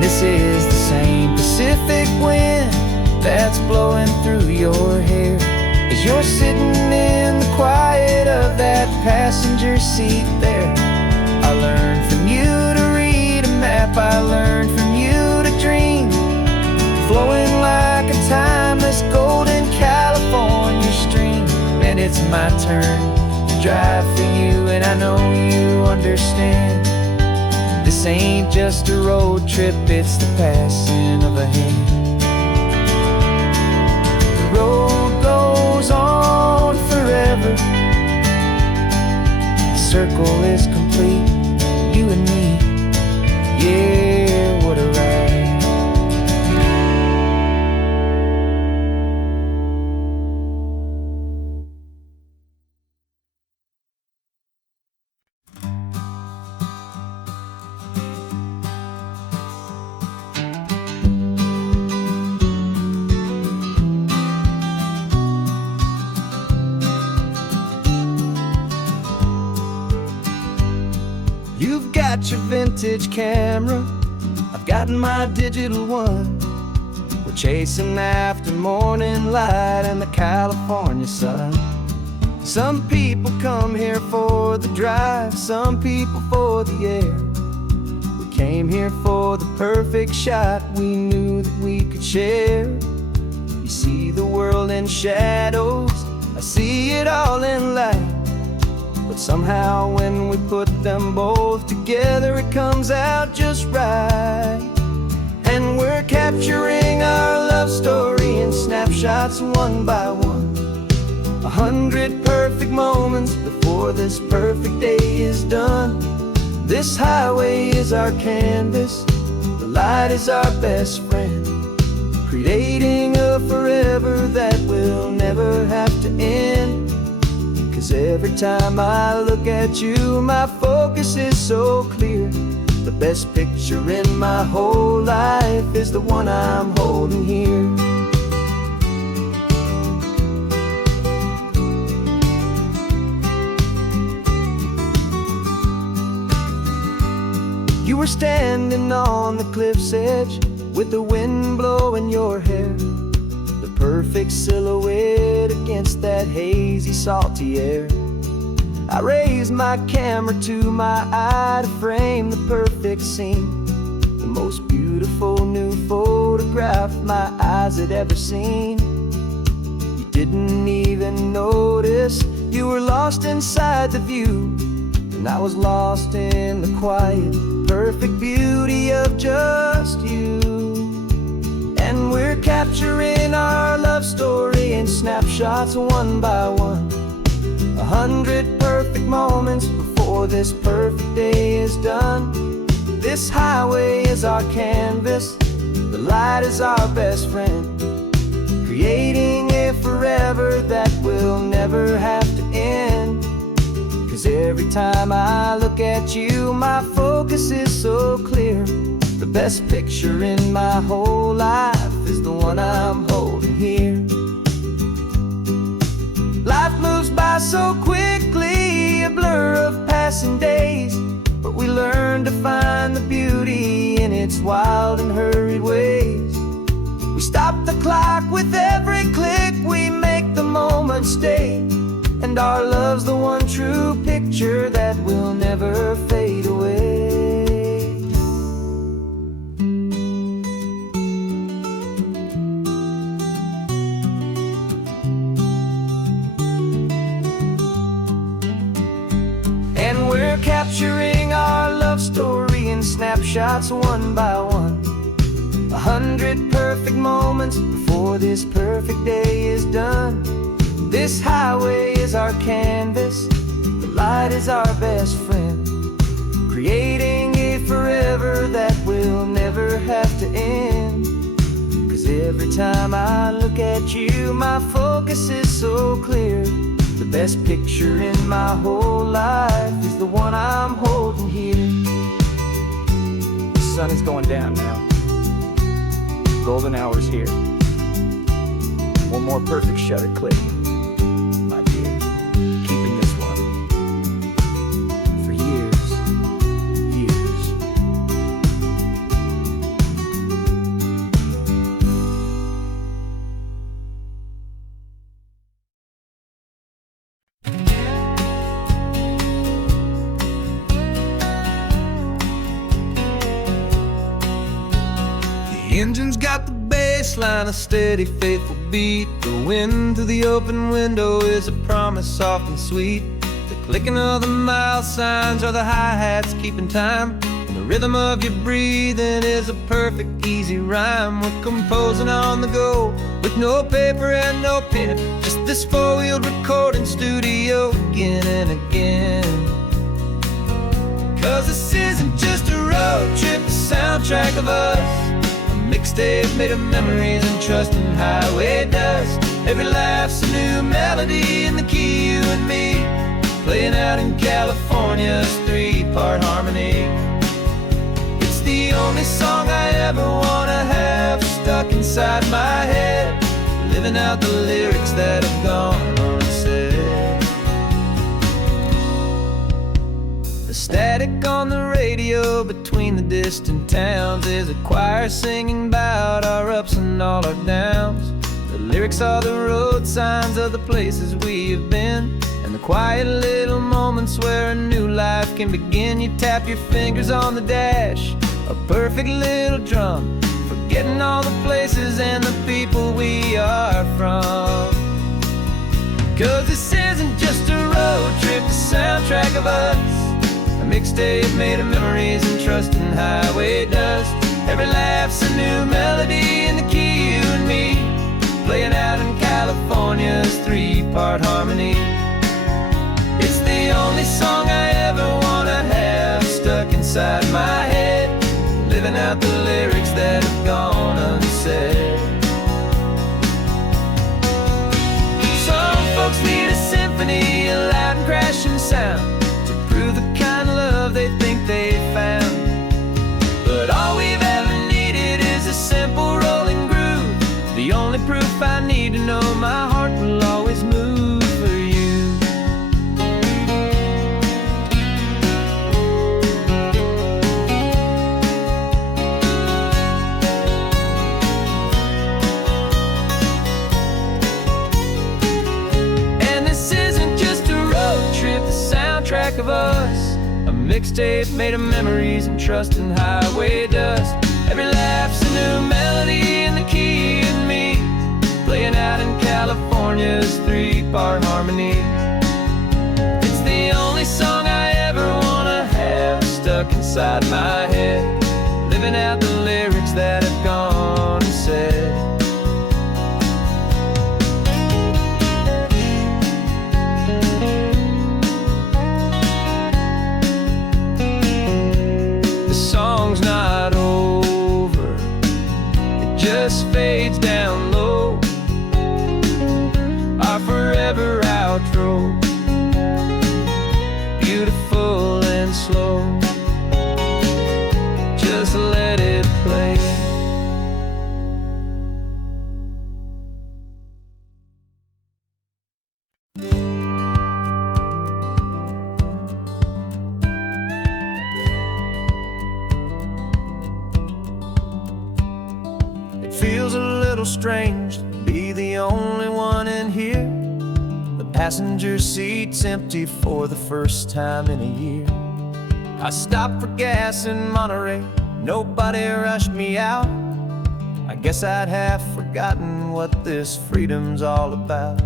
This is the same Pacific wind that's blowing through your hair as you're sitting in the quiet of that passenger seat there. I learned from you to read a map, I learned from you to dream, flowing like a timeless golden California stream. And it's my turn to drive for you, and I know you understand. This ain't just a road trip, it's the passing of a hand. The road goes on forever. The circle is complete, you and me. Yeah, what a ride. You've got your vintage camera, I've got my digital one. We're chasing after morning light and the California sun. Some people come here for the drive, some people for the air. We came here for the perfect shot we knew that we could share. You see the world in shadows, I see it all in light. But somehow when we put them both together, it comes out just right. And we're capturing our love story in snapshots one by one. 100 perfect moments before this perfect day is done. This highway is our canvas, the light is our best friend, creating a forever that will never have to end. 'Cause every time I look at you, my focus is so clear. The best picture in my whole life is the one I'm holding here. You were standing on the cliff's edge with the wind blowing your hair, the perfect silhouette against that hazy, salty air. I raised my camera to my eye to frame the perfect scene, the most beautiful new photograph my eyes had ever seen. You didn't even notice, you were lost inside the view, and I was lost in the quiet, perfect beauty of just you. And we're capturing our love story in snapshots one by one. 100 perfect moments before this perfect day is done. This highway is our canvas, the light is our best friend, creating a forever that will never have to end. 'Cause every time I look at you, my focus is so clear. The best picture in my whole life is the one I'm holding here. Life moves by so quickly, a blur of passing days, but we learn to find the beauty in its wild and hurried ways. We stop the clock with every click, we make the moment stay, and our love's the one true picture that will never fade away. And we're capturing our love story in snapshots one by one. 100 perfect moments before this perfect day is done. This highway is our canvas, the light is our best friend, creating a forever that will never have to end. Every time I look at you, my focus is so clear. The best picture in my whole life is the one I'm holding here. The sun is going down now. Golden hour's here. One more perfect shutter click, my dear. Keeping this one for years, years. The engine's got the bass line, a steady, faithful beat. The wind through the open window is a promise soft and sweet. The clicking of the mile signs are the hi-hats keeping time. And the rhythm of your breathing is a perfect, easy rhyme. We're composing on the go with no paper and no pen. Just this four-wheeled recording studio again and again. 'Cause this isn't just a road trip, the soundtrack of us. Mixtape made of memories and trust in highway dust. Every laugh's a new melody in the key, you and me, playing out in California's three-part harmony. It's the only song I ever wanna have stuck inside my head, living out the lyrics that have gone unsaid. The static on the radio between the distant towns is a choir singing about our ups and all our downs. The lyrics are the road signs of the places we have been, and the quiet little moments where a new life can begin. You tap your fingers on the dash, a perfect little drum, forgetting all the places and the people we are from. 'Cause this isn't just a road trip, the soundtrack of us. A mixtape made of memories and trust in highway dust. Every laugh's a new melody in the key, you and me, playing out in California's three-part harmony. It's the only song I ever wanna have stuck inside my head, living out the lyrics that have gone unsaid. Some folks need a symphony, a loud and crashing sound, to prove the kind of love they think they found. But all we've ever needed is a simple rolling groove, the only proof I need to know my heart will always move for you. And this isn't just a road trip, the soundtrack of us. A mixtape made of memories and trust in highway dust. Every laugh's a new melody in the key, you and me, playing out in California's three-part harmony. It's the only song I ever wanna have stuck inside my head, living out the lyrics that have gone unsaid. Song's not over, it just fades down low, our forever outro, beautiful and slow. Just let it play. Feels a little strange to be the only one in here. The passenger seat's empty for the first time in a year. I stopped for gas in Monterey, nobody rushed me out. I guess I'd half forgotten what this freedom's all about.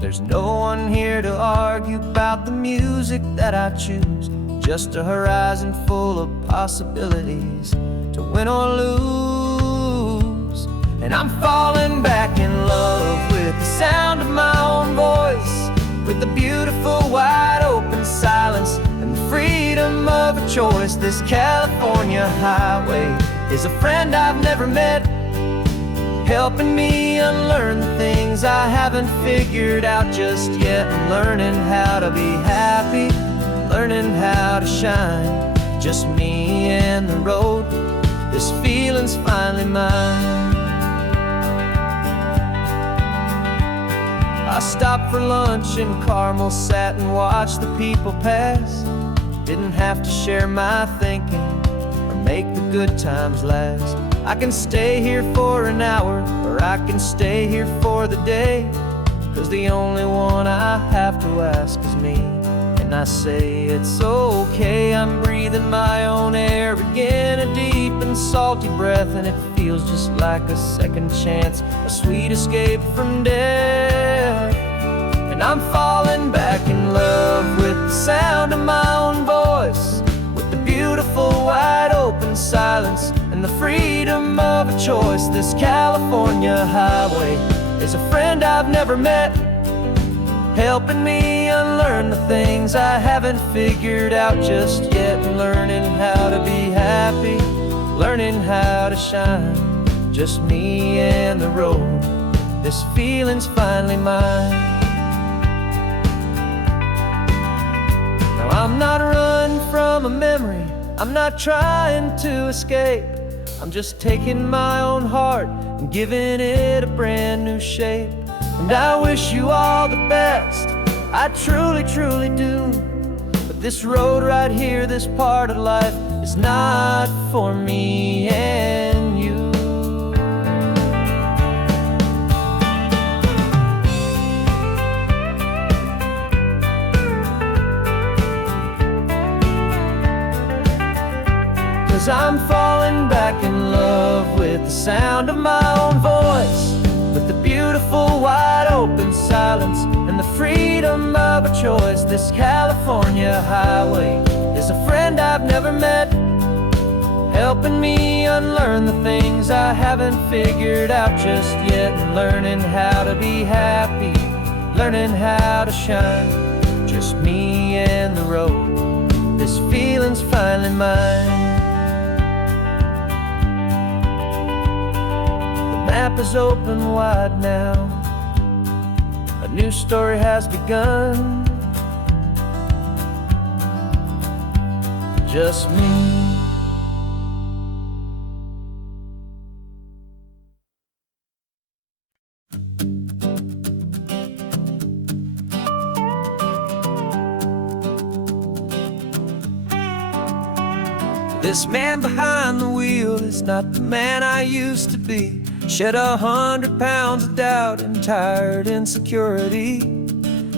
There's no one here to argue about the music that I choose, just a horizon full of possibilities to win or lose. And I'm falling back in love with the sound of my own voice, with the beautiful wide open silence and the freedom of a choice. This California highway is a friend I've never met, helping me unlearn the things I haven't figured out just yet, and learning how to be happy, learning how to shine. Just me and the road, this feeling's finally mine. I stopped for lunch in Carmel, sat and watched the people pass. Didn't have to share my thinking or make the good times last. I can stay here for an hour, or I can stay here for the day, 'cause the only one I have to ask is me. And I say it's okay, I'm breathing my own air again, a deep and salty breath, and it feels just like a second chance, a sweet escape from death. And I'm falling back in love with the sound of my own voice, with the beautiful wide open silence and the freedom of a choice. This California highway is a friend I've never met, helping me unlearn the things I haven't figured out just yet, and learning how to be happy, learning how to shine. Just me and the road, this feeling's finally mine. Now I'm not running from a memory, I'm not trying to escape, I'm just taking my own heart and giving it a brand new shape. And I wish you all the best, I truly, truly do. But this road right here, this part of life, is not for me and you. 'Cause I'm falling back in love with the sound of my own voice, with the beautiful wide open silence and the freedom of a choice. This California highway is a friend I've never met, helping me unlearn the things I haven't figured out just yet, and learning how to be happy, learning how to shine. Just me and the road, this feeling's finally mine. The map is open wide now, a new story has begun. Just me. This man behind the wheel is not the man I used to be. Shed 100 pounds of doubt and tired insecurity.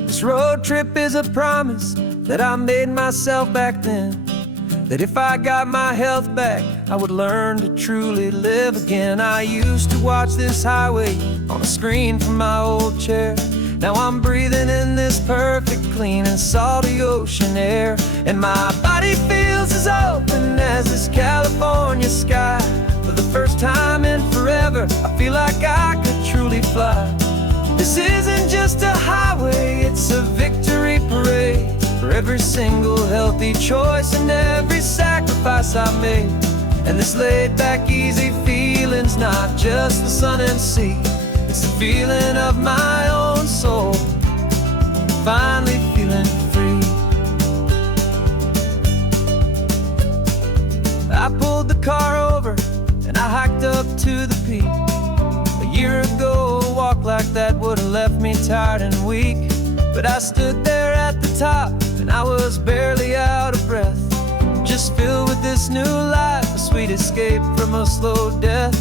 This road trip is a promise that I made myself back then, that if I got my health back, I would learn to truly live again. I used to watch this highway on a screen from my old chair. Now I'm breathing in this perfect, clean and salty ocean air, and my body feels as open as this California sky. For the first time in forever, I feel like I could truly fly. This isn't just a highway, it's a victory parade for every single healthy choice and every sacrifice I made. And this laid back, easy feeling's not just the sun and sea, it's the feeling of my own soul, finally feeling free. I pulled the car over and I hiked up to the peak. A year ago, a walk like that would have left me tired and weak. But I stood there at the top and I was barely out of breath, just filled with this new life, a sweet escape from a slow death.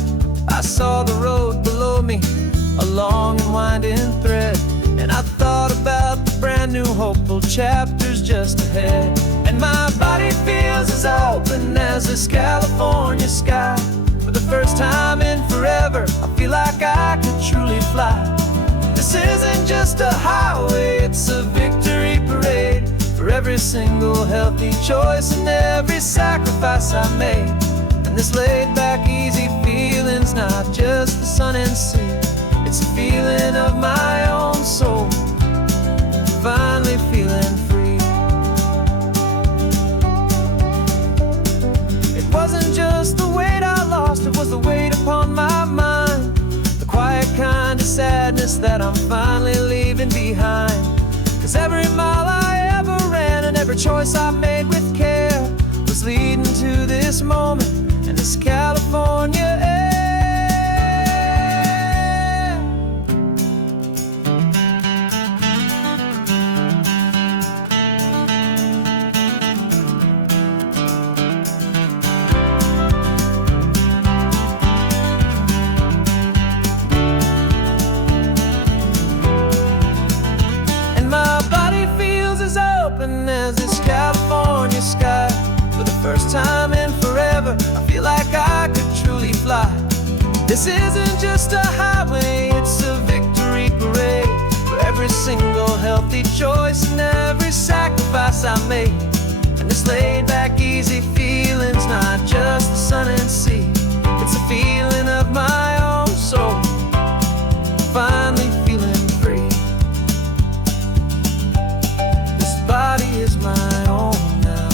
I saw the road below me, a long and winding thread, and I thought about the brand new hopeful chapters just ahead. And my body feels as open as this California sky. For the first time in forever, I feel like I could truly fly. This isn't just a highway, it's a victory parade for every single healthy choice and every sacrifice I made. And this laid back, easy feeling's not just the sun and sea, it's a feeling of my own soul, finally feeling free. It wasn't just the weight I lost, it was the weight upon my mind, the promise that I'm finally leaving behind. 'Cause every mile I ever ran and every choice I made with care was leading to this moment and this California air. As this California sky, for the first time in forever, I feel like I could truly fly. This isn't just a highway, it's a victory parade for every single healthy choice and every sacrifice I made. And this laid back, easy feeling's not just the sun and sea, it's a feeling of my own soul, finally feeling free. Body is my own now.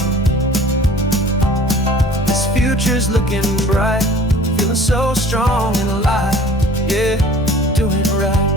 This future's looking bright, feeling so strong and alive. Yeah, doing it right.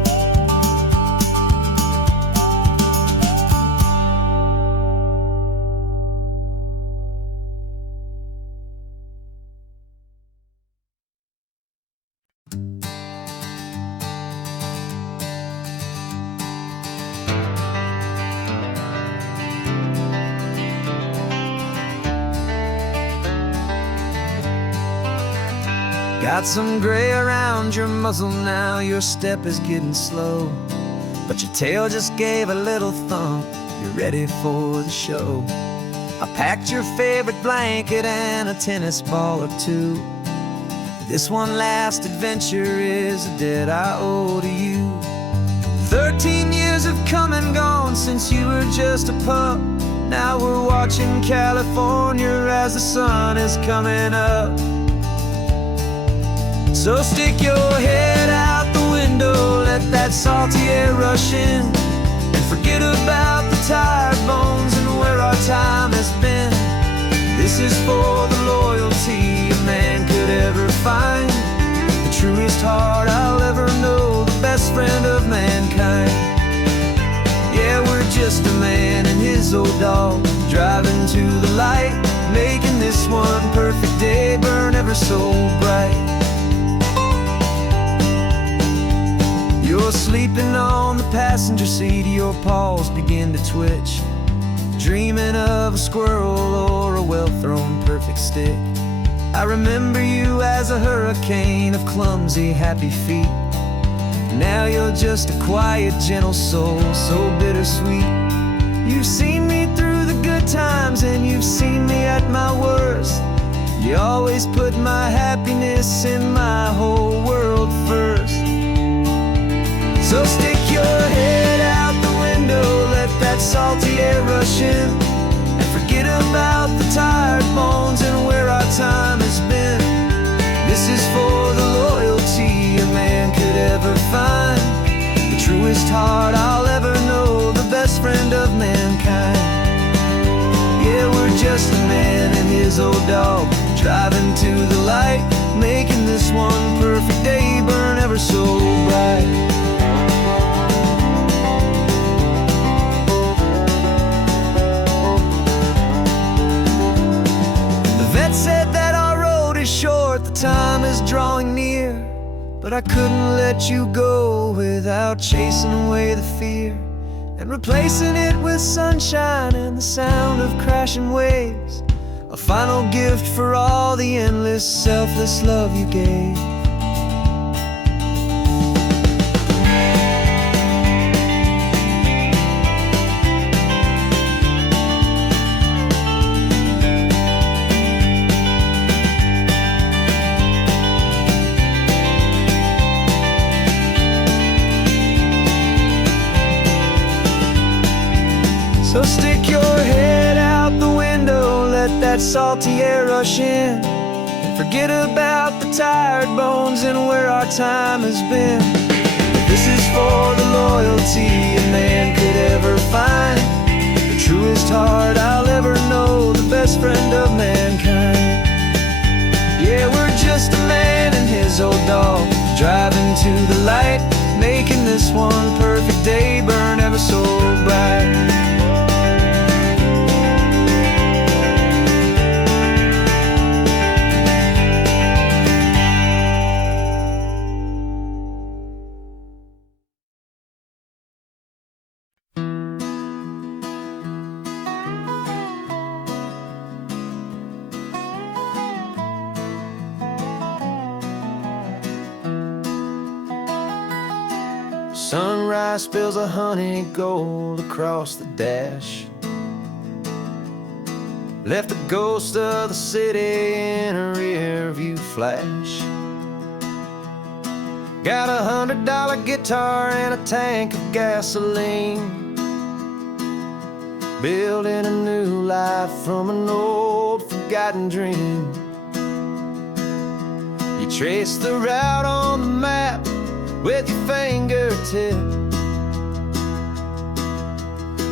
Got some gray around your muzzle now, your step is getting slow, but your tail just gave a little thump, you're ready for the show. I packed your favorite blanket and a tennis ball or two. This one last adventure is a debt I owe to you. 13 years have come and gone since you were just a pup. Now we're watching California as the sun is coming up. So stick your head out the window, let that salty air rush in, and forget about the tired bones and where our time has been. This is for the loyalty a man could ever find, the truest heart I'll ever know, the best friend of mankind. Yeah, we're just a man and his old dog, driving to the light, making this one perfect day burn ever so bright. You're sleeping on the passenger seat, your paws begin to twitch, dreaming of a squirrel or a well-thrown perfect stick. I remember you as a hurricane of clumsy, happy feet. Now you're just a quiet, gentle soul, so bittersweet. You've seen me through the good times and you've seen me at my worst. You always put my happiness in my whole world first. So stick your head out the window, let that salty air rush in, and forget about the tired bones and where our time has been. This is for the loyalty a man could ever find, the truest heart I'll ever know, the best friend of mankind. Yeah, we're just a man and his old dog, driving to the light, making this one perfect day burn ever so bright. Said that our road is short, the time is drawing near, but I couldn't let you go without chasing away the fear and replacing it with sunshine and the sound of crashing waves, a final gift for all the endless, selfless love you gave. So stick your head out the window, let that salty air rush in, and forget about the tired bones and where our time has been. This is for the loyalty a man could ever find, the truest heart I'll ever know, the best friend of mankind. Yeah, we're just a man and his old dog, driving to the light, making this Sunrise spills a honey gold across the dash. Left the ghost of the city in a rear view flash. Got $100 guitar and a tank of gasoline, building a new life from an old forgotten dream. You trace the route on the map with your fingertip,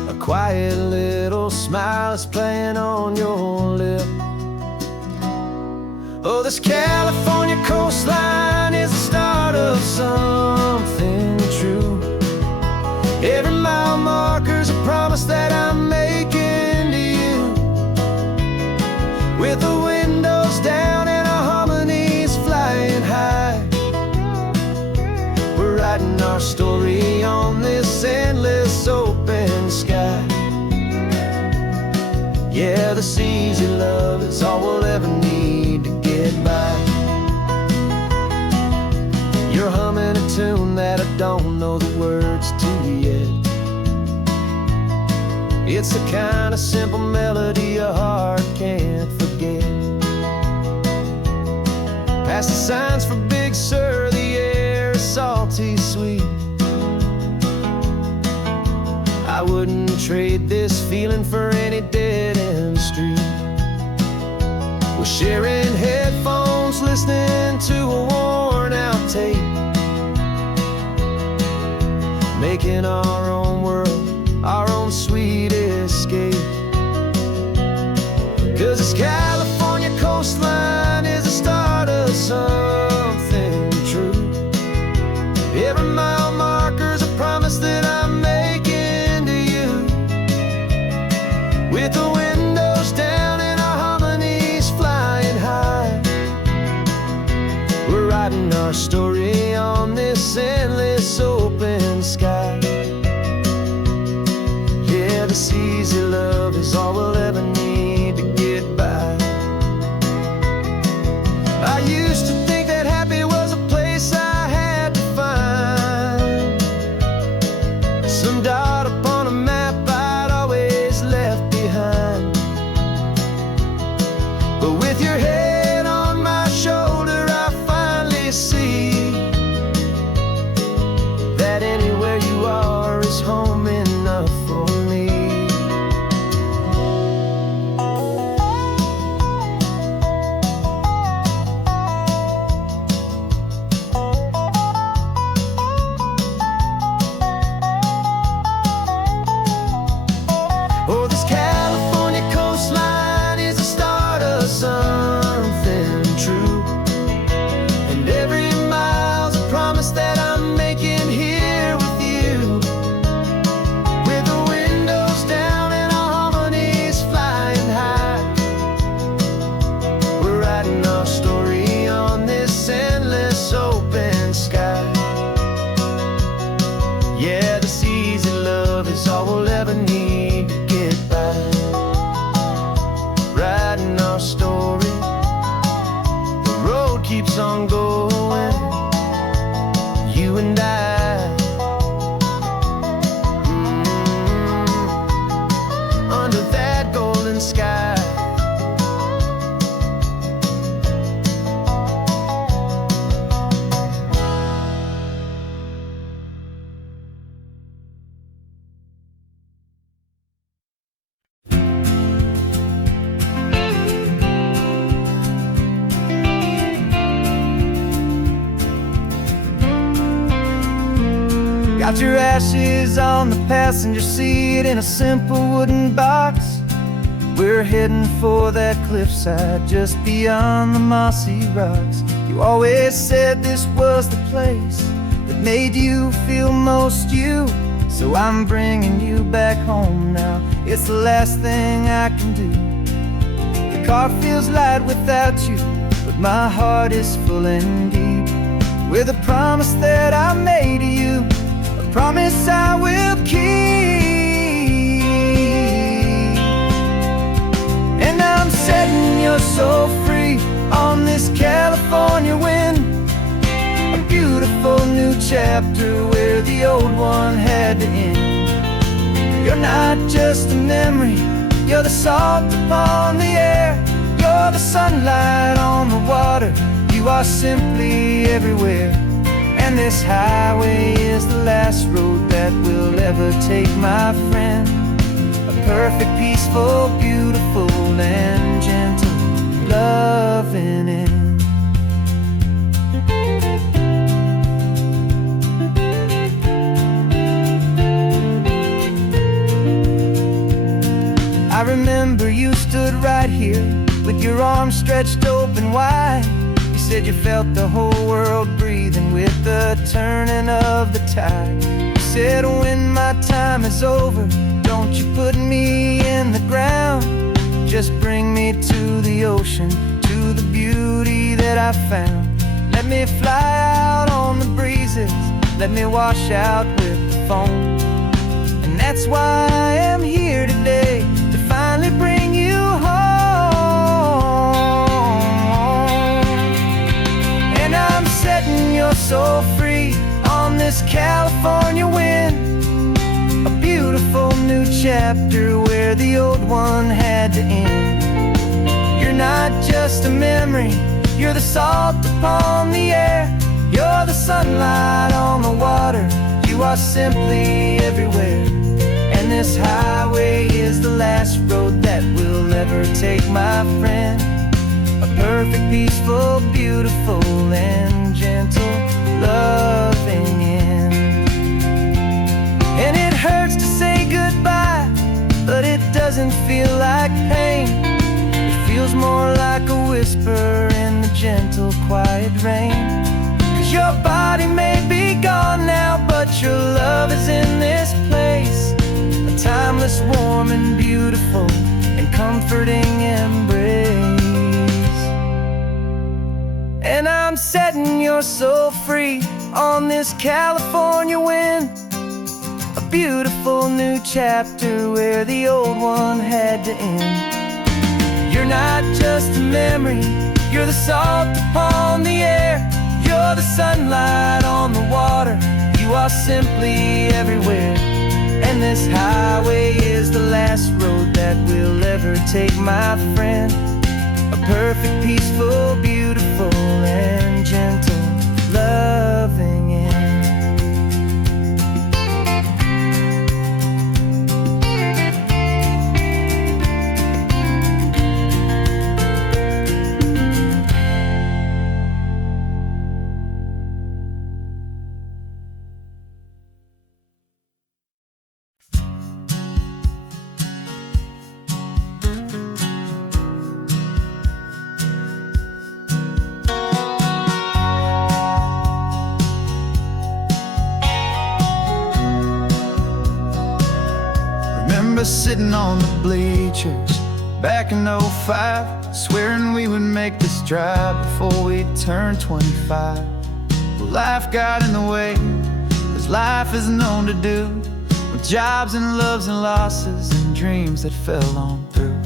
a quiet little smile is playing on your lip. Oh, this California coastline is the start of something true. Every mile marker's a promise that I'm making to you. With the windows down and our harmonies flying high, we're writing our story on this endless open sky. Yeah, this easy love is all we'll ever need to get by. You're humming a tune that I don't know the words to yet. It's the kind of simple melody your heart can't forget. Past the signs for Big Sur, the air is salty sweet. I wouldn't trade this feeling for any dead-end street. We're sharing headphones, listening to a worn-out tape, making our own world, our own sweet escape. 'Cause this California coastline is the start of something true. Every mile marker's a promise that I'm making to you. With the windows down and our harmonies flying high, we're writing our story on this endless open sky. Yeah, this easy love is all we'll ever need to get by. I used to think that happy was a place I had to find, some dot upon a map I'd always left behind. But with your head on my shoulder, I finally see that anywhere you are is home enough for me. Oh, this California coastline is the start of something true. And every mile's a promise that I'm making here with you. With the windows down and our harmonies flying high, we're writing our story on this endless open sky. Yeah, this easy love is all we'll ever need to get by. Writing our story, the road keeps on going, you and I. Under that golden sky. Got your ashes on the passenger seat in a simple wooden box. We're heading for that cliffside just beyond the mossy rocks. You always said this was the place that made you feel most you. So I'm bringing you back home now. It's the last thing I can do. The car feels light without you, but my heart is full and deep with a promise that I made to you, a promise I will keep. And I'm setting your soul free on this California wind, a beautiful new chapter where the the old one had to end. You're not just a memory, you're the salt upon the air. You're the sunlight on the water, you are simply everywhere. And this highway is the last road that we'll ever take, my friend. A perfect, peaceful, beautiful, and gentle, loving end. I remember you stood right here with your arms stretched open wide. You said you felt the whole world breathing with the turning of the tide. You said, when my time is over, don't you put me in the ground. Just bring me to the ocean, to the beauty that I found. Let me fly out on the breezes, let me wash out with the foam. And that's why I am here today, to finally bring you home. And I'm setting your soul free on this California wind. A beautiful new chapter where the old one had to end. You're not just a memory, you're the salt upon the air. You're the sunlight on the water, you are simply everywhere. And this highway is the last road that we'll ever take, my friend. A perfect, peaceful, beautiful, and gentle, loving end. And it hurts to say goodbye, but it doesn't feel like pain. It feels more like a whisper in the gentle, quiet rain. 'Cause your body may be gone now, but your love is in this place. A timeless, warm, and beautiful, and comforting embrace. And I'm setting your soul free on this California wind. A beautiful new chapter where the old one had to end. You're not just a memory, you're the salt upon the air. You're the sunlight on the water, you are simply everywhere. And this highway is the last road that we'll ever take, my friend. A perfect, peaceful, beautiful, and gentle, loving end. Sitting on the bleachers back in '05, swearing we would make this drive before we turned 25. Well, life got in the way, as life is known to do, with jobs and loves and losses and dreams that fell on through.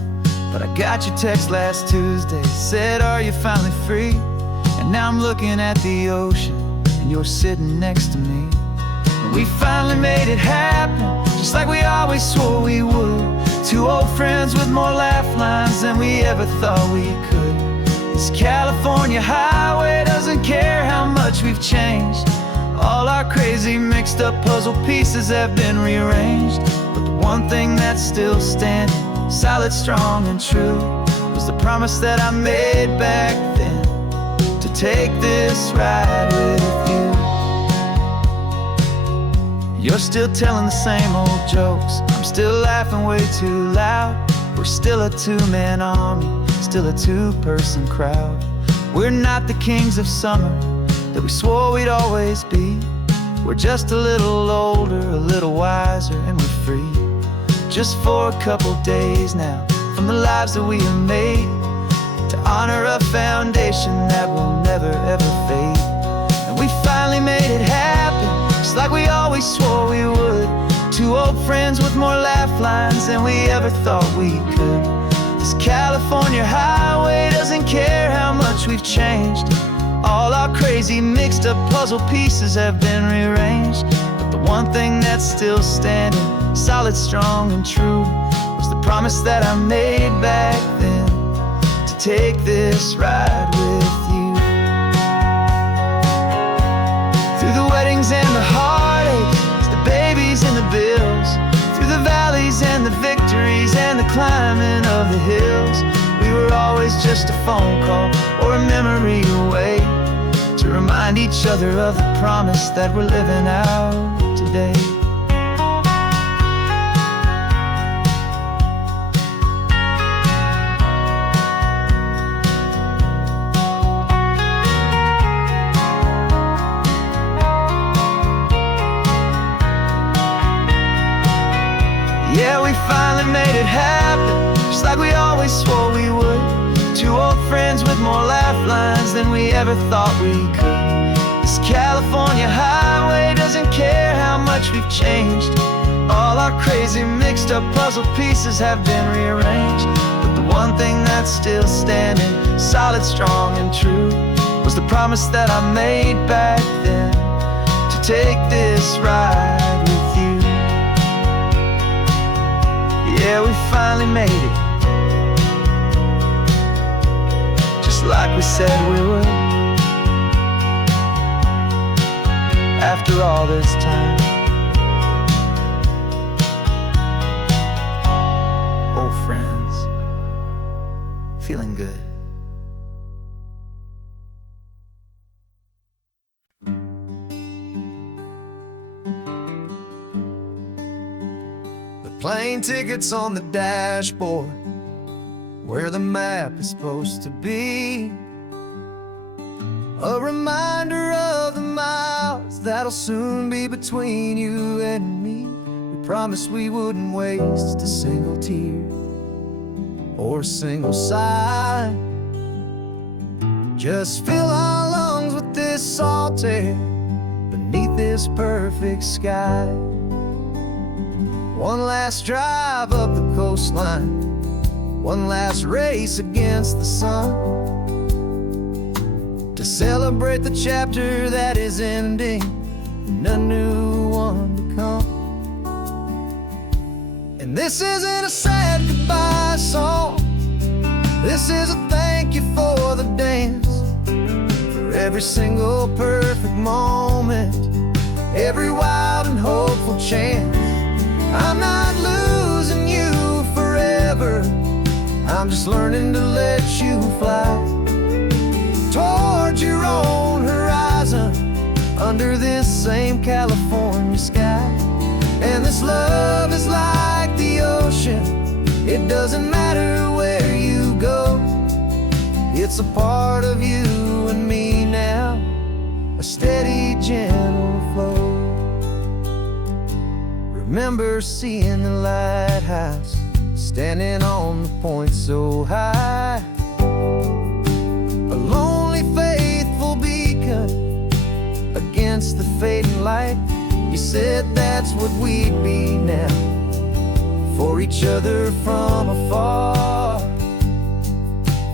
But I got your text last Tuesday, said, are you finally free? And now I'm looking at the ocean, and you're sitting next to me. And we finally made it happen, just like we always swore we would. Two old friends with more laugh lines than we ever thought we could. This California highway doesn't care how much we've changed. All our crazy mixed up puzzle pieces have been rearranged. But the one thing that's still standing, solid, strong, and true, was the promise that I made back then, to take this ride with you. You're still telling the same old jokes, I'm still laughing way too loud. We're still a two-man army, still a two-person crowd. We're not the kings of summer that we swore we'd always be. We're just a little older, a little wiser, and we're free. Just for a couple days now, from the lives that we have made, to honor a foundation that will never ever fade. And we finally made it happen, just like we always swore we would. Two old friends with more laugh lines than we ever thought we could. This California highway doesn't care how much we've changed. All our crazy mixed up puzzle pieces have been rearranged. But But the one thing that's still standing, solid, strong, and true, was the promise that I made back then, to take this ride with you. Through the weddings and the heartaches, the babies and the bills, through the valleys and the victories and the climbing of the hills, we were always just a phone call or a memory away, to remind each other of the promise that we're living out today. Yeah, we finally made it happen, just like we always swore we would. Two old friends with more laugh lines than we ever thought we could. This California highway doesn't care how much we've changed. All our crazy mixed up puzzle pieces have been rearranged. But the one thing that's still standing, solid, strong, and true, was the promise that I made back then, to take this ride with you. Yeah, we finally made it, just like we said we would. After all this time, old friends, feeling good. Plane tickets on the dashboard, where the map is supposed to be, a reminder of the miles that'll soon be between you and me. We promised we wouldn't waste a single tear or a single sigh. Just fill our lungs with this salt air beneath this perfect sky. One last drive up the coastline, one last race against the sun, to celebrate the chapter that is ending and a new one to come. And this isn't a sad goodbye song, this is a thank you for the dance, for every single perfect moment, every wild and hopeful chance. I'm not losing you forever, I'm just learning to let you fly towards your own horizon, under this same California sky. And this love is like the ocean, it doesn't matter where you go, it's a part of you and me now, a steady, gentle flow. Remember seeing the lighthouse, standing on the point so high, a lonely, faithful beacon against the fading light. You said that's what we'd be now, for each other from afar.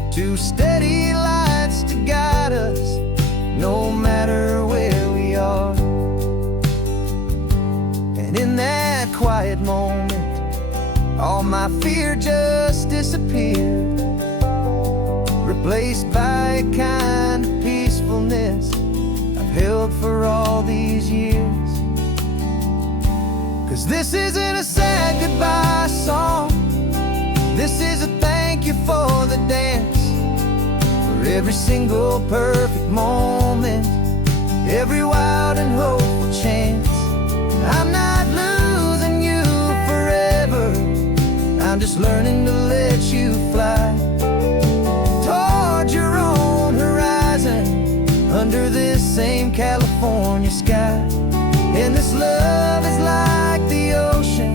Two steady lights to guide us, no matter where we are. And in that quiet moment, all my fear just disappeared, replaced by a kind of peacefulness I've held for all these years. 'Cause this isn't a sad goodbye song, this is a thank you for the dance, for every single perfect moment, every wild and hopeful chance. I'm not losing you forever, I'm just learning to let you fly towards your own horizon, under this same California sky. And this love is like the ocean,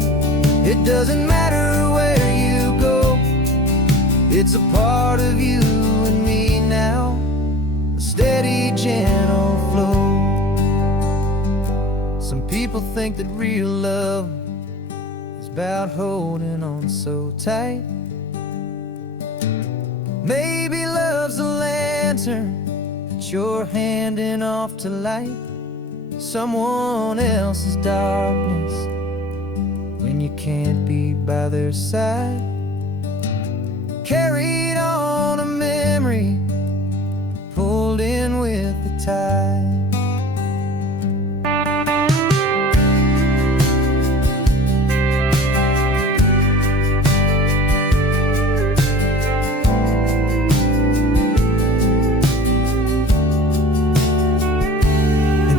it doesn't matter where you go, it's a part of you and me now, a steady, gentle flow. Some people think that real love is about holding on so tight. Maybe love's a lantern that you're handing off to light. someone else's darkness when you can't be by their side. Carried on a memory, pulled in with the tide.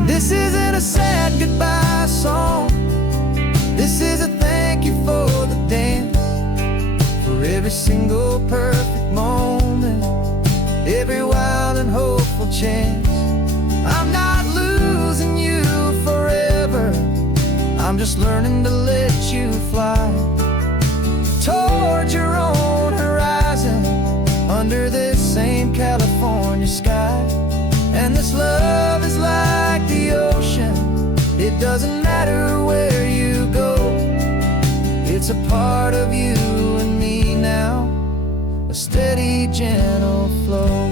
This isn't a sad goodbye song. This is a thank you for the dance, for every single perfect moment, every wild and hopeful chance. I'm not losing you forever, I'm just learning to let you fly toward your own horizon, under this same California sky. And this love is like the ocean, it doesn't matter where you go. It's a part of you and me now, a steady, gentle flow.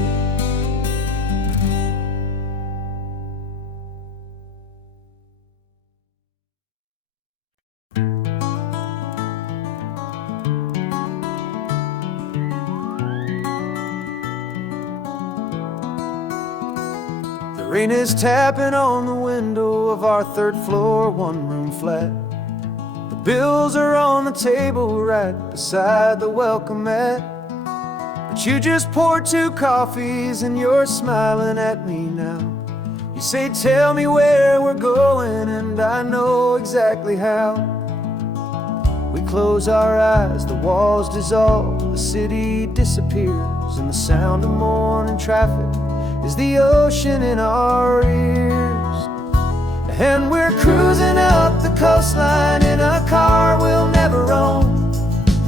The rain is tapping on the window of our third floor, one-room flat. The bills are on the table right beside the welcome mat. But you just poured 2 coffees and you're smiling at me now. You say, tell me where we're going, and I know exactly how. We close our eyes, the walls dissolve, the city disappears, and the sound of morning traffic is the ocean in our ears. And we're cruising up the coastline in a car we'll never own,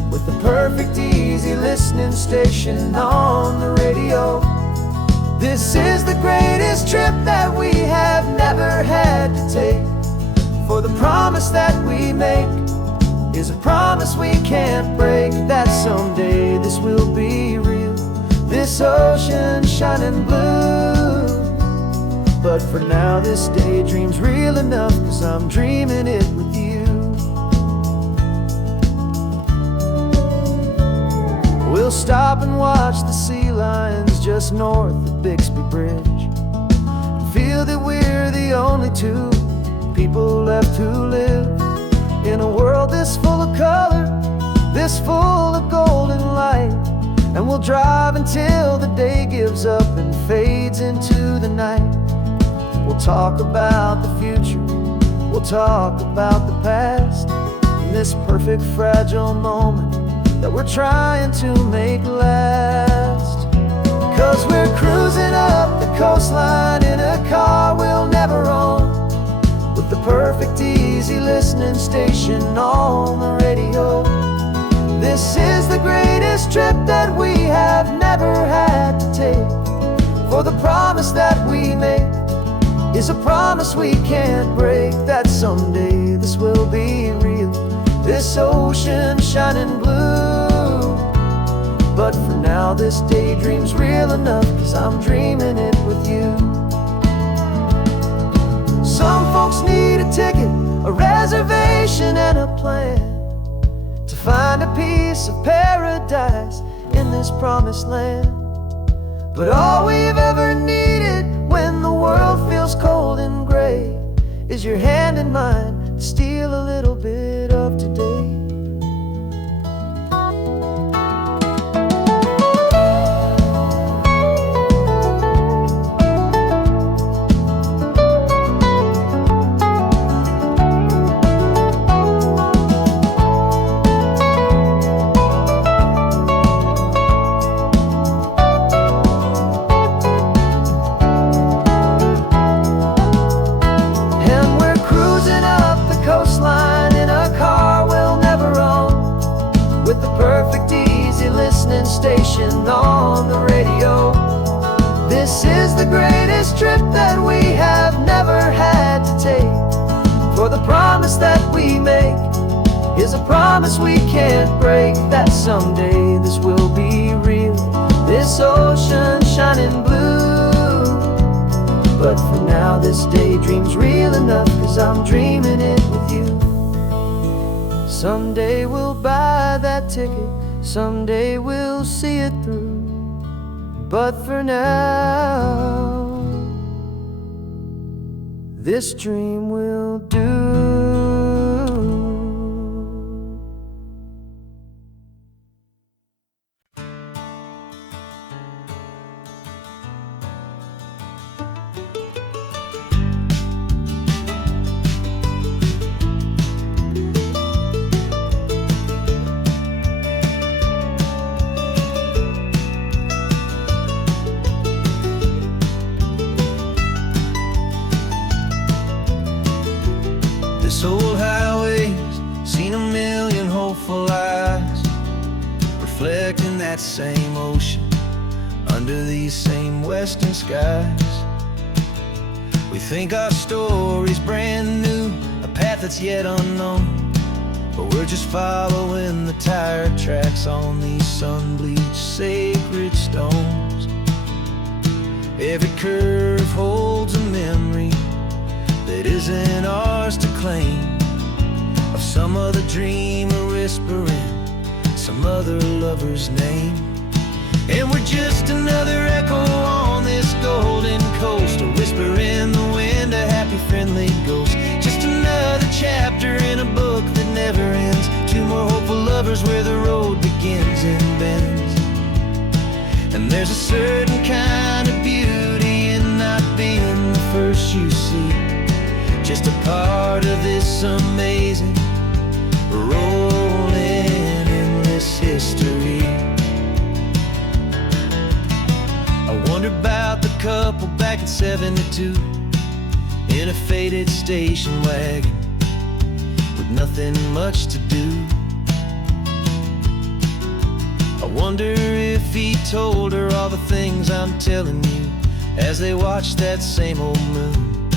with the perfect easy listening station on the radio. This is the greatest trip that we have never had to take, for the promise that we make is a promise we can't break, that someday this will be real, this ocean shining blue. But for now this daydream's real enough, 'cause I'm dreaming it with you. We'll stop and watch the sea lions just north of Bixby Bridge, and feel that we're the only 2 people left who live in a world this full of color, this full of golden light. And we'll drive until the day gives up and fades into the night. We'll talk about the future, we'll talk about the past, in this perfect fragile moment that we're trying to make last. 'Cause we're cruising up the coastline in a car we'll never own, with the perfect easy listening station on the radio. This is the greatest trip that we have never had to take, for the promise that we make is a promise we can't break, that someday this will be real, this ocean shining blue. But for now this daydream's real enough, 'cause I'm dreaming it with you. Some folks need a ticket, a reservation and a plan, to find a piece of paradise in this promised land. But all we've ever needed when the world feels cold and gray is your hand in mine to steal a little bit of today. Station on the radio. This is the greatest trip that we have never had to take, for the promise that we make is a promise we can't break, that someday this will be real, this ocean shining blue. But for now this daydream's real enough, 'cause I'm dreaming it with you. Someday we'll buy that ticket, someday we'll see it through. But for now, this dream will do. This old highway's seen a million hopeful eyes, reflecting that same ocean under these same western skies. We think our story's brand new, a path that's yet unknown, but we're just following the tire tracks on these sun-bleached sacred stones. Every curve holds a memory that isn't ours to claim, of some other dreamer whispering some other lover's name. And we're just another echo on this golden coast, a whisper in the wind, a happy friendly ghost. Just another chapter in a book that never ends, two more hopeful lovers where the road begins and bends. And there's a certain kind of beauty in not being the first you see, just a part of this amazing, rolling, endless history. I wonder about the couple back in '72 in a faded station wagon with nothing much to do. I wonder if he told her all the things I'm telling you as they watched that same old moon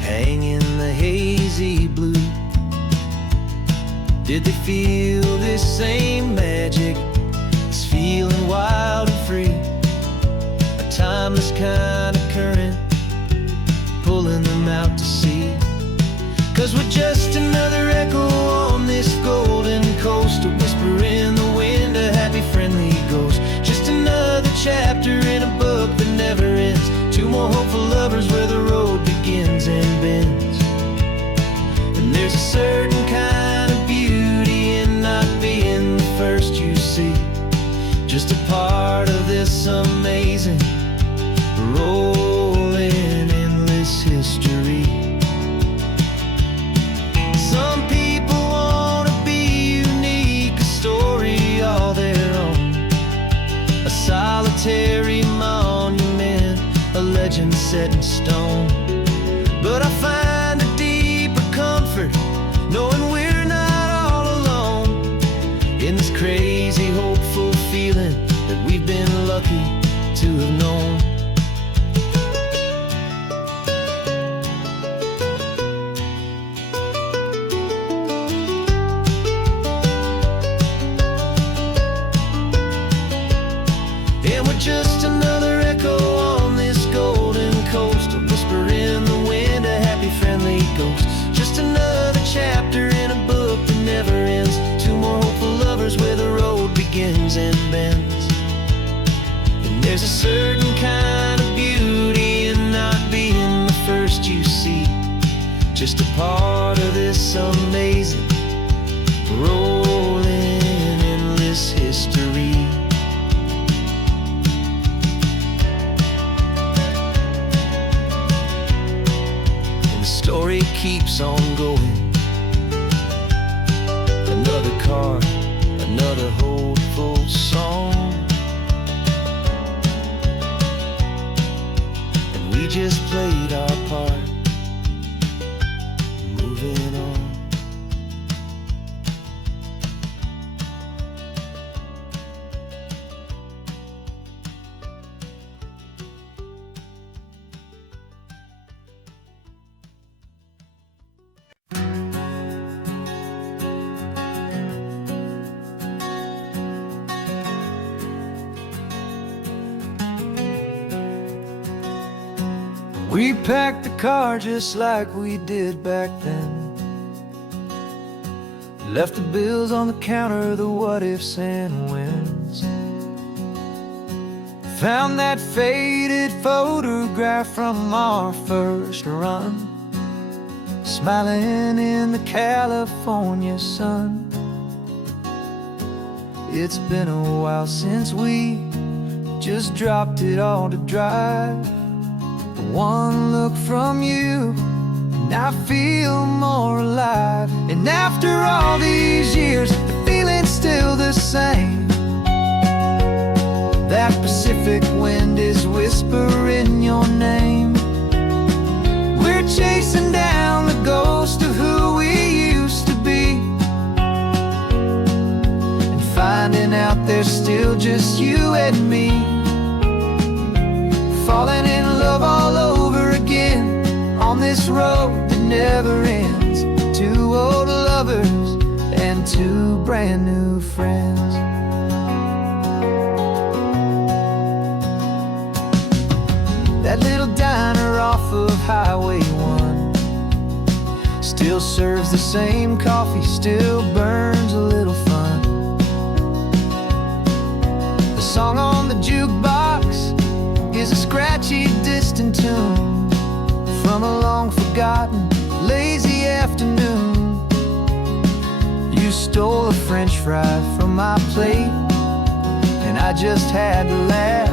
hang in the hazy blue. Did they feel this same magic, this feeling wild and free, a timeless kind of current pulling them out to sea? 'Cause we're just another echo on this golden coast, a whisper in the wind, a happy friendly ghost. Just another chapter in a book that never ends, two more hopeful lovers where the road begins and bends. And there's a certain kind of beauty in not being the first you see, just a part of this amazing, rolling, endless history. Some people want to be unique, a story all their own, a solitary monument, a legend set in stone. But I find a deeper comfort knowing we're not all alone in this crazy, hopeful feeling that we've been lucky to have known. And we're just another echo on this golden coast, a whisper in the wind, a happy friendly ghost. Just another chapter in a book that never ends, two more hopeful lovers where the road begins and bends. And there's a certain kind of beauty in not being the first you see, just a part of this amazing, rolling, endless history. Story keeps on going. Another car, another hopeful song, and we just played our part, moving on. We packed the car just like we did back then. Left the bills on the counter, the what ifs and whens. Found that faded photograph from our first run, smiling in the California sun. It's been a while since we just dropped it all to dry. One look from you and I feel more alive. And after all these years, the feeling's still the same. That Pacific wind is whispering your name. We're chasing down the ghost of who we used to be, and finding out there's still just you and me. Falling in love all over again on this road that never ends. Two old lovers and two brand new friends. That little diner off of Highway 1 still serves the same coffee, still burns a little fun. The song on the jukebox is a scratchy, distant tune from a long-forgotten, lazy afternoon. You stole a French fry from my plate, and I just had to laugh,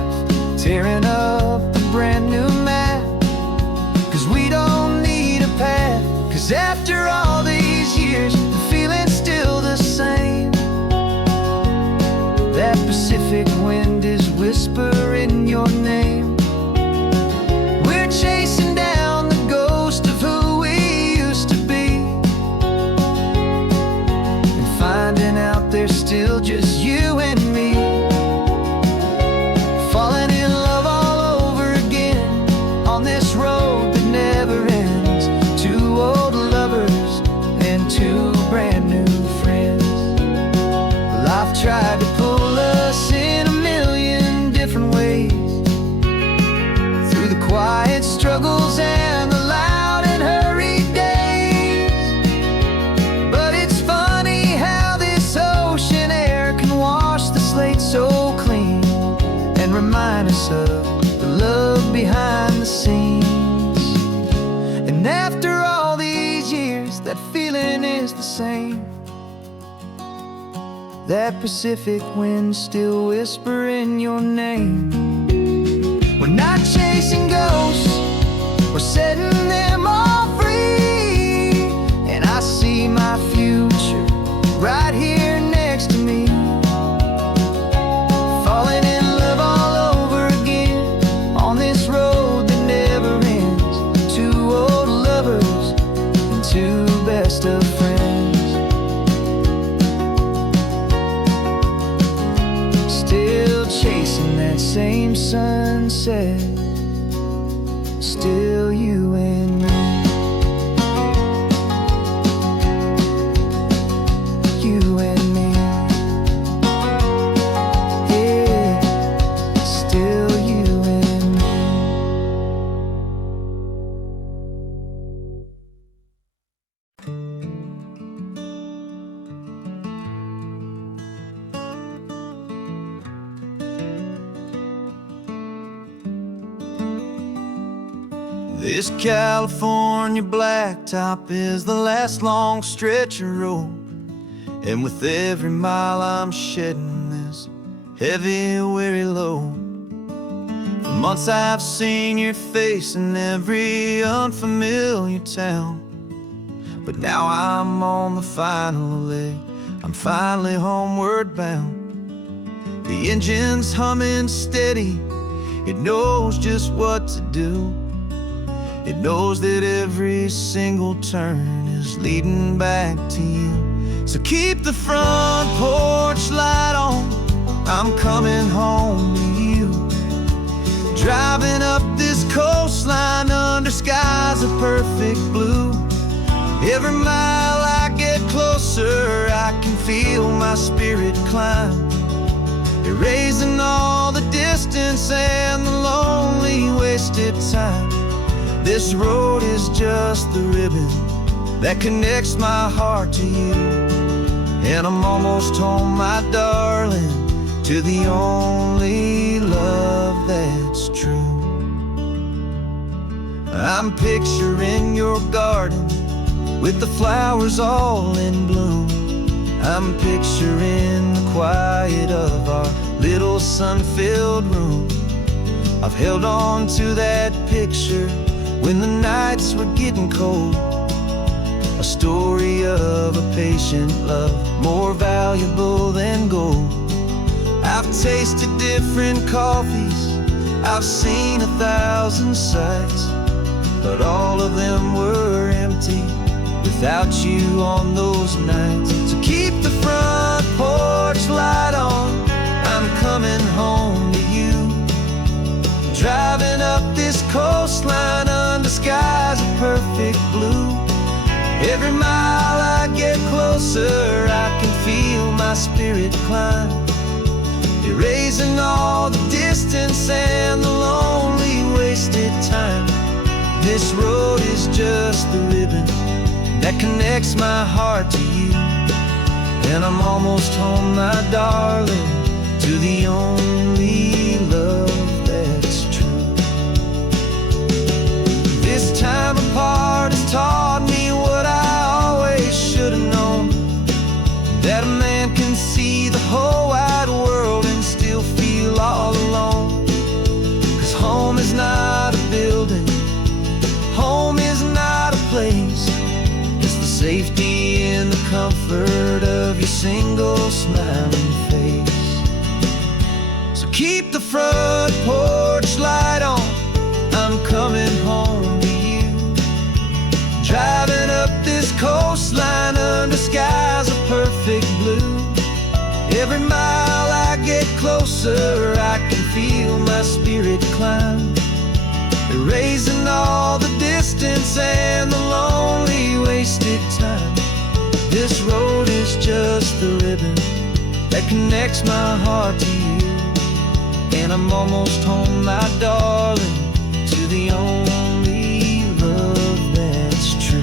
tearing up the brand new map. 'Cause we don't need a path, 'cause after all these years, the feeling's still the same. That Pacific wind is whispering your name. We're chasing down the ghost of who we used to be, and finding out there's still just you and me. Falling in love all over again on this road that never ends. Two old lovers and two brand new friends. Life tried to pull us in a million different ways, through the quiet struggles and the loud and hurried days. But it's funny how this ocean air can wash the slate so clean, and remind us of the love behind the scenes. And after all these years, that feeling is the same. That Pacific wind still whispering your name. We're not chasing ghosts, we're setting them all free. And I see my future right here next to me. Falling in love all over again on this road that never ends. Two old lovers and two best of friends. Still chasing that same sunset, still you and me. You and me. Yeah, still you and me. This California blacktop is the last long stretch of road, and with every mile I'm shedding this heavy, weary load. For months I've seen your face in every unfamiliar town, but now I'm on the final leg, I'm finally homeward bound. The engine's humming steady, it knows just what to do. It knows that every single turn is leading back to you. So keep the front porch light on, I'm coming home to you. Driving up this coastline under skies of perfect blue. Every mile I get closer, I can feel my spirit climb, erasing all the distance and the lonely wasted time. This road is just the ribbon that connects my heart to you. And I'm almost home, my darling, to the only love that's true. I'm picturing your garden with the flowers all in bloom. I'm picturing the quiet of our little sun-filled room. I've held on to that picture when the nights were getting cold. A story of a patient love, more valuable than gold. I've tasted different coffees, I've seen 1,000 sights, but all of them were empty without you on those nights. So keep the front porch light on, I'm coming home to you. Driving up this coastline under skies of perfect blue. Every mile I get closer, I can feel my spirit climb, erasing all the distance and the lonely wasted time. This road is just the ribbon that connects my heart to you. And I'm almost home, my darling, to the only love that's true. This time apart has taught me what I always should have known, that a man can see the whole wide world and still feel all alone. 'Cause home is not a building, home is not a place, it's the safety and the comfort of your single smiling face. So keep the front porch light on, I'm coming home to you. Driving up this coastline under skies of perfect blue. Every mile I get closer, I can feel my spirit climb, erasing all the distance and the lonely wasted time. This road is just the ribbon that connects my heart to you. And I'm almost home, my darling, to the only love that's true.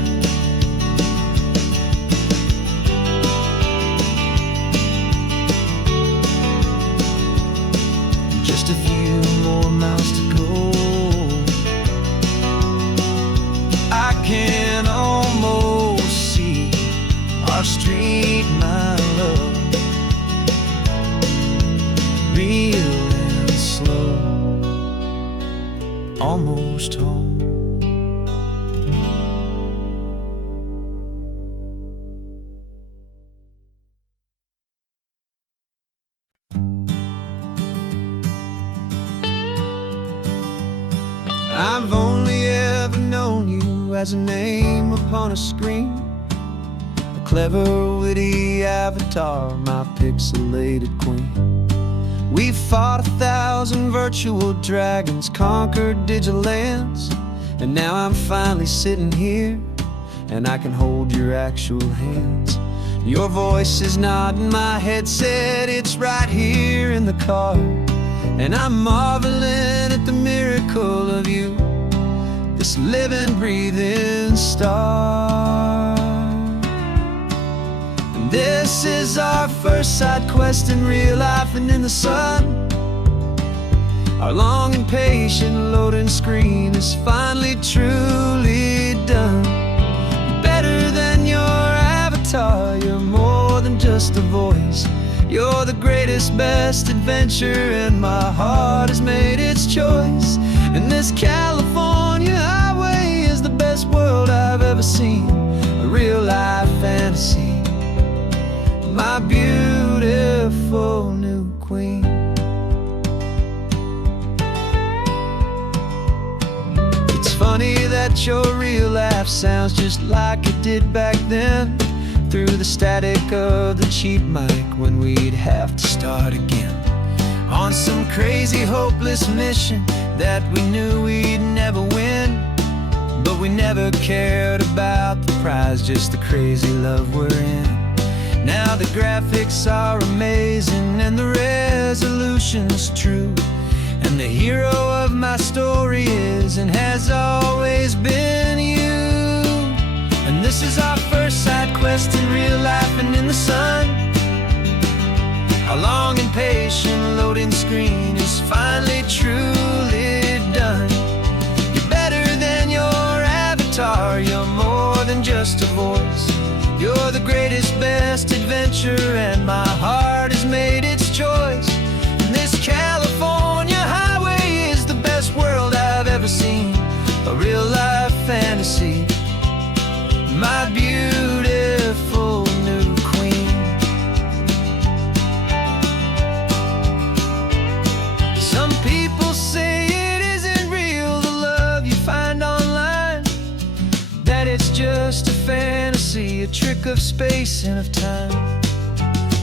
Just a few more miles to go, I can almost see our street, my love, real and slow, almost home. I've only ever known you as a name upon a screen, a clever, witty avatar, my pixelated queen. We fought 1,000 virtual dragons, conquered digital lands, and now I'm finally sitting here, and I can hold your actual hands. Your voice is not in my headset, it's right here in the car, and I'm marveling at the miracle of you, this living, breathing star. And this is our first side quest in real life and in the sun. Our long and patient loading screen is finally truly done. You're better than your avatar, you're more than just a voice. You're the greatest, best adventure, and my heart has made its choice. And this California highway is the best world I've ever seen, a real life fantasy, my beautiful new queen. It's funny that your real laugh sounds just like it did back then, through the static of the cheap mic when we'd have to start again, on some crazy hopeless mission that we knew we'd never win. But we never cared about the prize, just the crazy love we're in. Now the graphics are amazing and the resolution's true, And the hero of my story is and has always been you. And this is our first side quest in real life and in the sun. Our long and patient loading screen is finally truly done. You're better than your avatar, you're more than just a voice. You're the greatest, best adventure, and my heart has made its choice. And this California highway is the best world I've ever seen. A real life fantasy, my beautiful new queen. Some people say it isn't real, the love you find online, that it's just a fantasy, a trick of space and of time.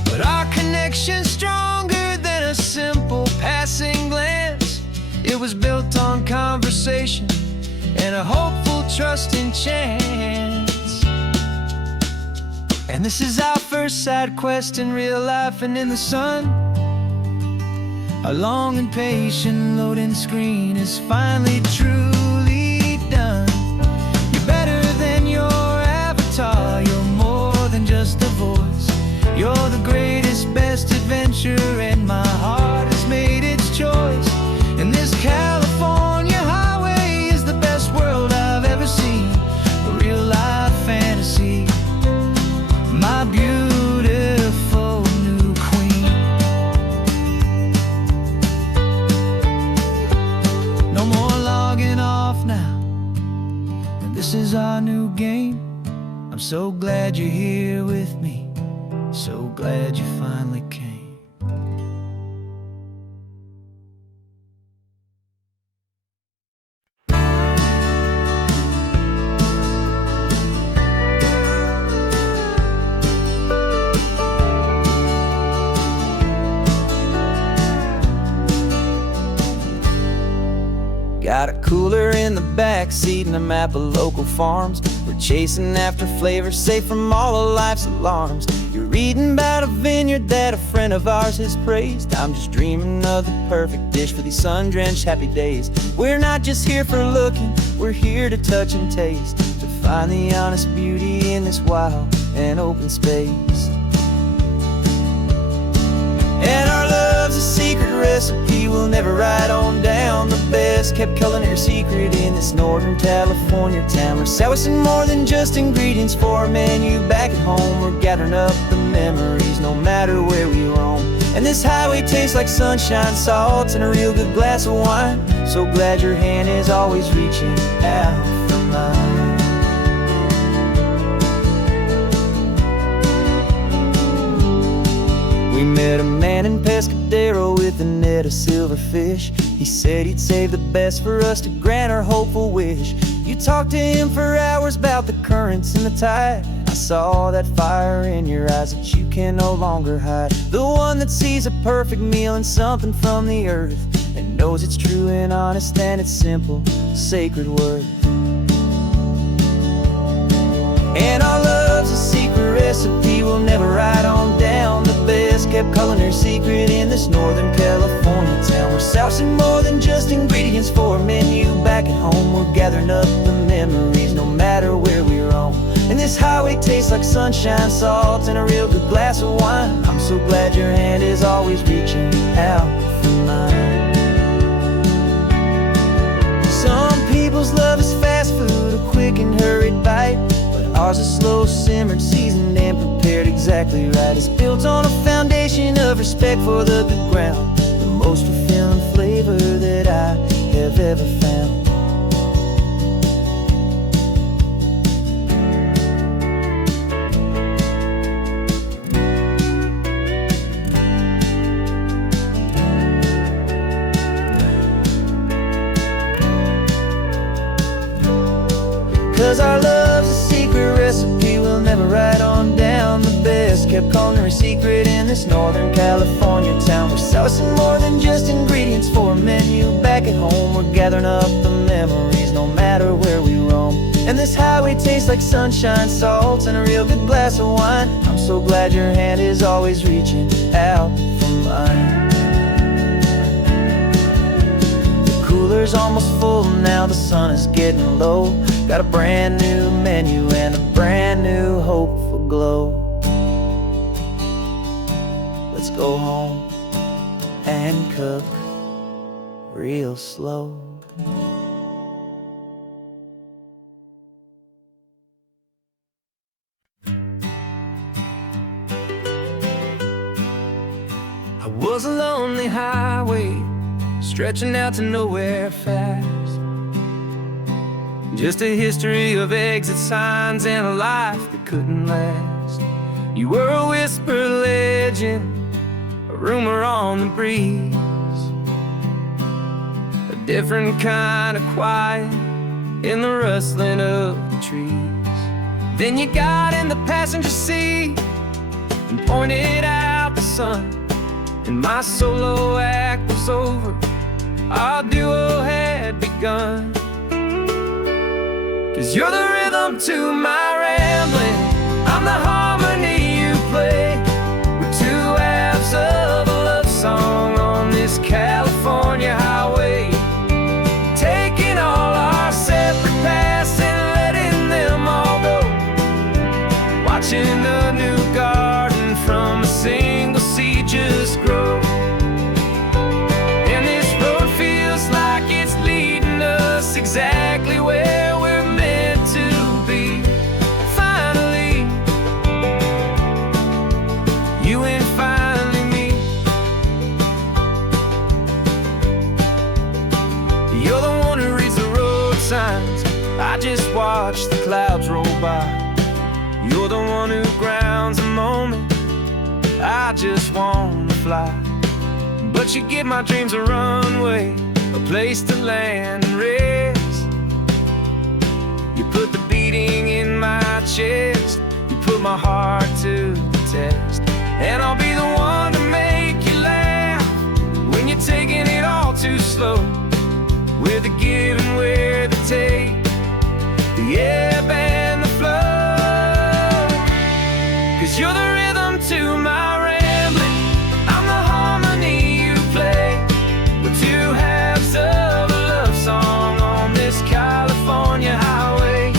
But our connection's stronger than a simple passing glance. It was built on conversation and a hopeful, trusting chance. And this is our first side quest in real life and in the sun. Our long and patient loading screen is finally truly done. You're better than your avatar, you're more than just a voice. You're the greatest, best adventure, and my heart has made its choice. And this California highway is the best world I've ever seen. A real life fantasy, my beautiful new queen. No more logging off now, and this is our new game. I'm so glad you're here with me, so glad you finally came. Got a cooler in the back seat and a map of local farms. We're chasing after flavors safe from all of life's alarms. You're reading about a vineyard that a friend of ours has praised. I'm just dreaming of the perfect dish for these sun-drenched happy days. We're not just here for looking, we're here to touch and taste, to find the honest beauty in this wild and open space. And our love's a secret recipe we'll never write on down. The best kept culinary secret in this Northern California town. We're selling more than just ingredients for a menu back at home. We're gathering up the memories no matter where we roam. And this highway tastes like sunshine, salt, and a real good glass of wine. So glad your hand is always reaching out for mine. We met a man in Pescadero with a net of silverfish. He said he'd save the best for us to grant our hopeful wish. You talked to him for hours about the currents and the tide. I saw that fire in your eyes that you can no longer hide. The one that sees a perfect meal in something from the earth, and knows it's true and honest and it's simple, sacred worth. And our love's a secret recipe we'll never write on down. The best kept culinary secret in this Northern California town. We're sourcing more than just ingredients for a menu back at home. We're gathering up the memories no matter where we roam. And this highway tastes like sunshine, salt, and a real good glass of wine. I'm so glad your hand is always reaching out for mine. Some people's love is fast food, a quick and hurried bite. Ours is slow simmered, seasoned and prepared exactly right. It's built on a foundation of respect for the good ground, the most fulfilling flavor that I have ever found. 'Cause our love's a secret recipe we'll never write on down. The best kept culinary secret in this Northern California town. We're sourcing more than just ingredients for a menu back at home. We're gathering up the memories no matter where we roam. And this highway tastes like sunshine, salt, and a real good glass of wine. I'm so glad your hand is always reaching out for mine. cooler's almost full, now the sun is getting low. Got a brand new menu and a brand new hopeful glow. Let's go home and cook real slow. I was a lonely highway stretching out to nowhere fast. Just a history of exit signs and a life that couldn't last. You were a whisper legend, a rumor on the breeze, a different kind of quiet in the rustling of the trees. Then you got in the passenger seat and pointed out the sun, and my solo act was over, our duo had begun. 'Cause you're the rhythm to my rambling, I'm the harmony you play. We're two halves of a love song on this California highway, taking all our separate paths and letting them all go, watching a new garden from a single seed just grow. And this road feels like it's leading us exactly where we're meant to be. Finally, you and finally me. You're the one who reads the road signs, I just watch the clouds roll by. You're the one who grounds a moment, I just wanna fly. But you give my dreams a runway, a place to land and rest. You put the beating in my chest, you put my heart to the test. And I'll be the one to make you laugh when you're taking it all too slow. With the give and we're the take, the ebb and the flow. 'Cause you're the rhythm to my rambling, I'm the harmony you play. We're two halves of a love song on this California highway,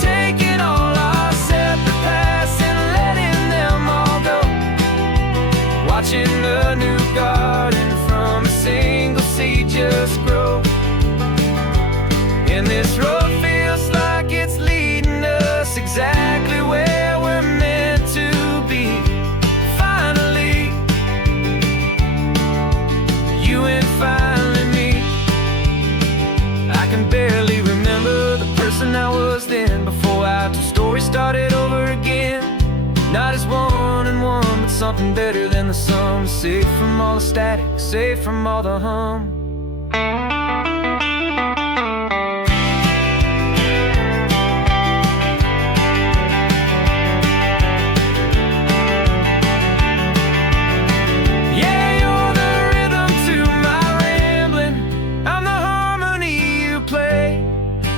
taking all our separate paths and letting them all go, watching a new garden from a single seed just grow. And this road feels like it's leading us exactly where we're meant to be. Finally, you and finally me. I can barely remember the person I was then, before our two stories started over again. Not as one and one, but something better than the sum. Safe from all the static, safe from all the hum.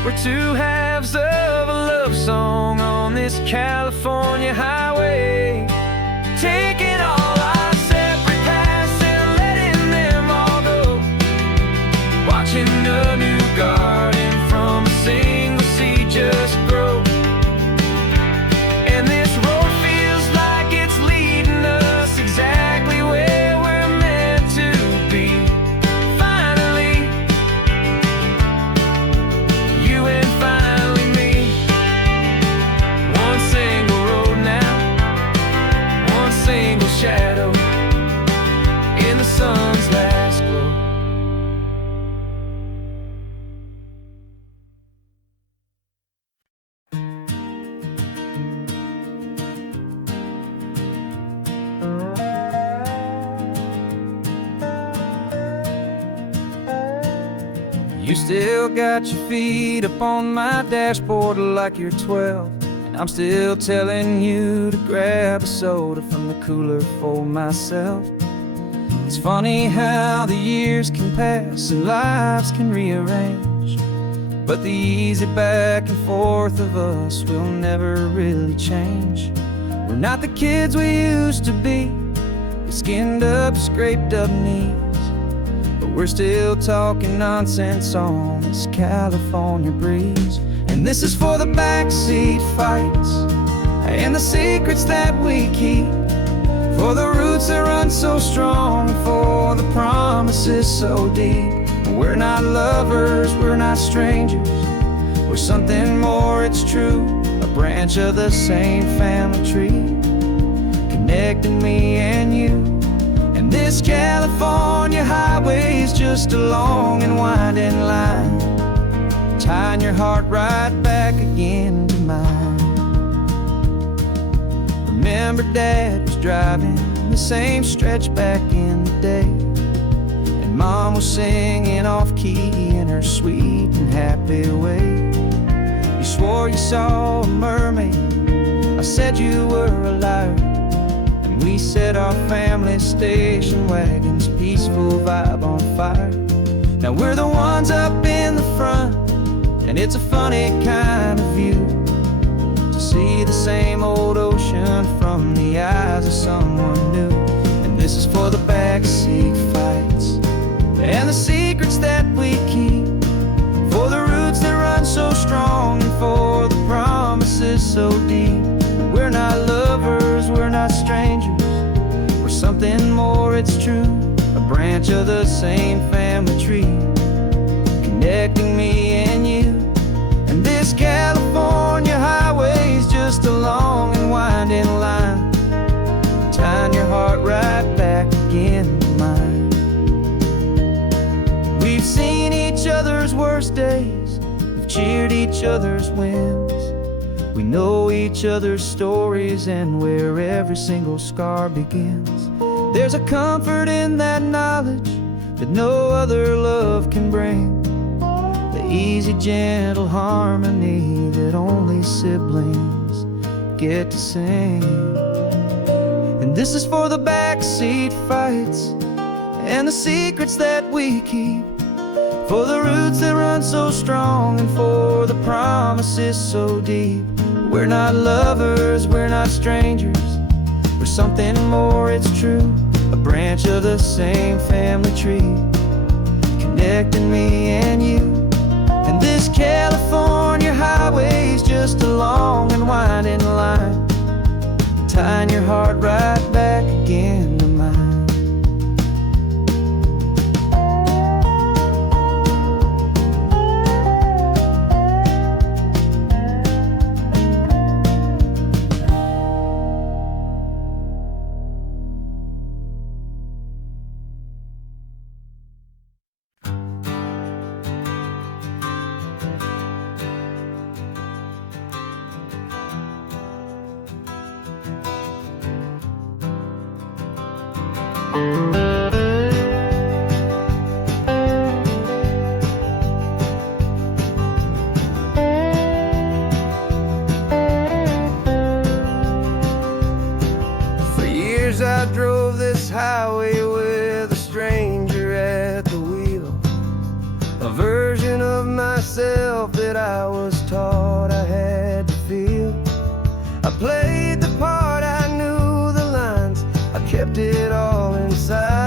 We're two halves of a love song on this California highway, taking all our separate paths and letting them all go, watching a new garden from a single seed just grow. And this road feels like it's leading us exactly where we're meant to be. Finally, you and finally me. One single road now, one single shadow in the sun's last glow. You still got your feet up on my dashboard like you're 12, and I'm still telling you to grab a soda from the cooler for myself. It's funny how the years can pass and lives can rearrange, but the easy back and forth of us will never really change. We're not the kids we used to be, with skinned up, scraped up knees, but we're still talking nonsense on this California breeze. And this is for the backseat fights and the secrets that we keep, for the roots that run so strong, for the promises so deep. We're not lovers, we're not strangers, we're something more, it's true. A branch of the same family tree, connecting me and you. And this California highway is just a long and winding line, tying your heart right back again to mine. Remember Dad was driving the same stretch back in the day, and Mom was singing off-key in her sweet and happy way. You swore you saw a mermaid, I said you were a liar, and we set our family station wagon's peaceful vibe on fire. Now we're the ones up in the front, and it's a funny kind of view to see the same old ocean from the eyes of someone new. And this is for the backseat fights and the secrets that we keep, for the roots that run so strong, and for the promises so deep. We're not lovers, we're not strangers, we're something more, it's true. A branch of the same family tree, connecting me and you. And this California highway is just a long and winding line, tying your heart right back again to mine. We've seen each other's worst days, we've cheered each other's wins. We know each other's stories and where every single scar begins. There's a comfort in that knowledge that no other love can bring, the easy, gentle harmony that only siblings get to sing. And this is for the backseat fights and the secrets that we keep, for the roots that run so strong, and for the promises so deep. We're not lovers, we're not strangers, we're something more, it's true. A branch of the same family tree, connecting me and you. And this California highway is just a long and winding line, tying your heart right back again to mine. For years I drove this highway with a stranger at the wheel, a version of myself that I was taught I had to feel. I played the part, I knew the lines, I kept it all inside.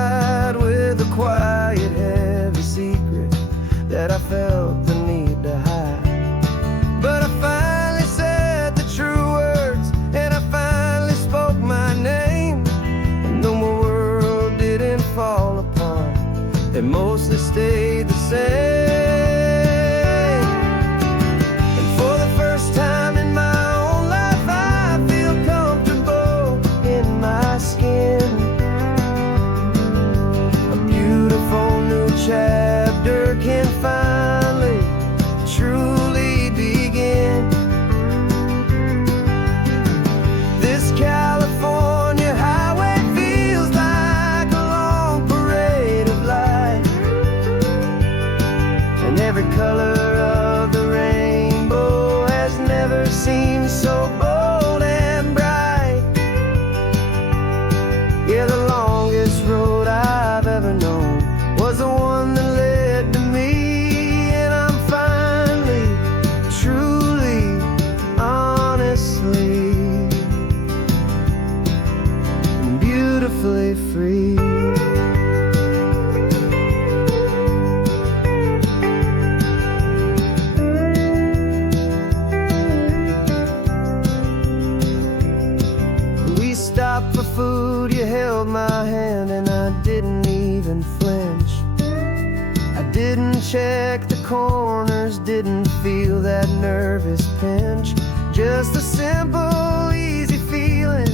check the corners, didn't feel that nervous pinch. Just a simple, easy feeling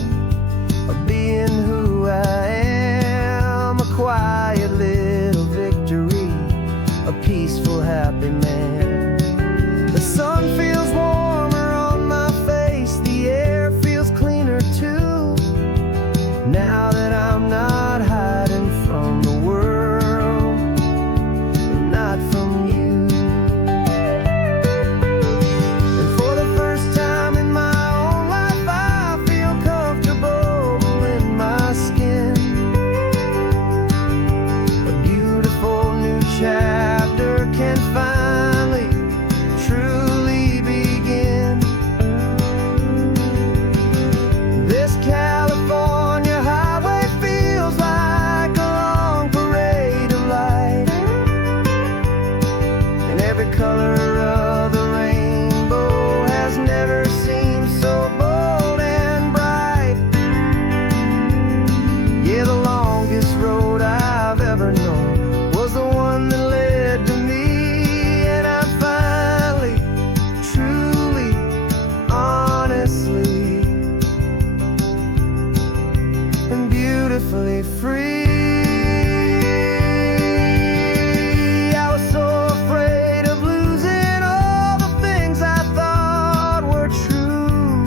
of being who I am. A quiet little victory, a peaceful, happy man. The sun feels warmer on my face, the air feels cleaner too. Now that I'm not hiding from the world, and not from you. And for the first time in my own life, I feel comfortable in my skin. A beautiful new chapter can finally, truly begin. This California highway feels like a long parade of light, and every color of the rainbow has never seemed so bold and bright. Yeah, the longest road I've ever known was the one that led to me, and I'm finally, truly, honestly, and beautifully free. I was so afraid of losing all the things I thought were true.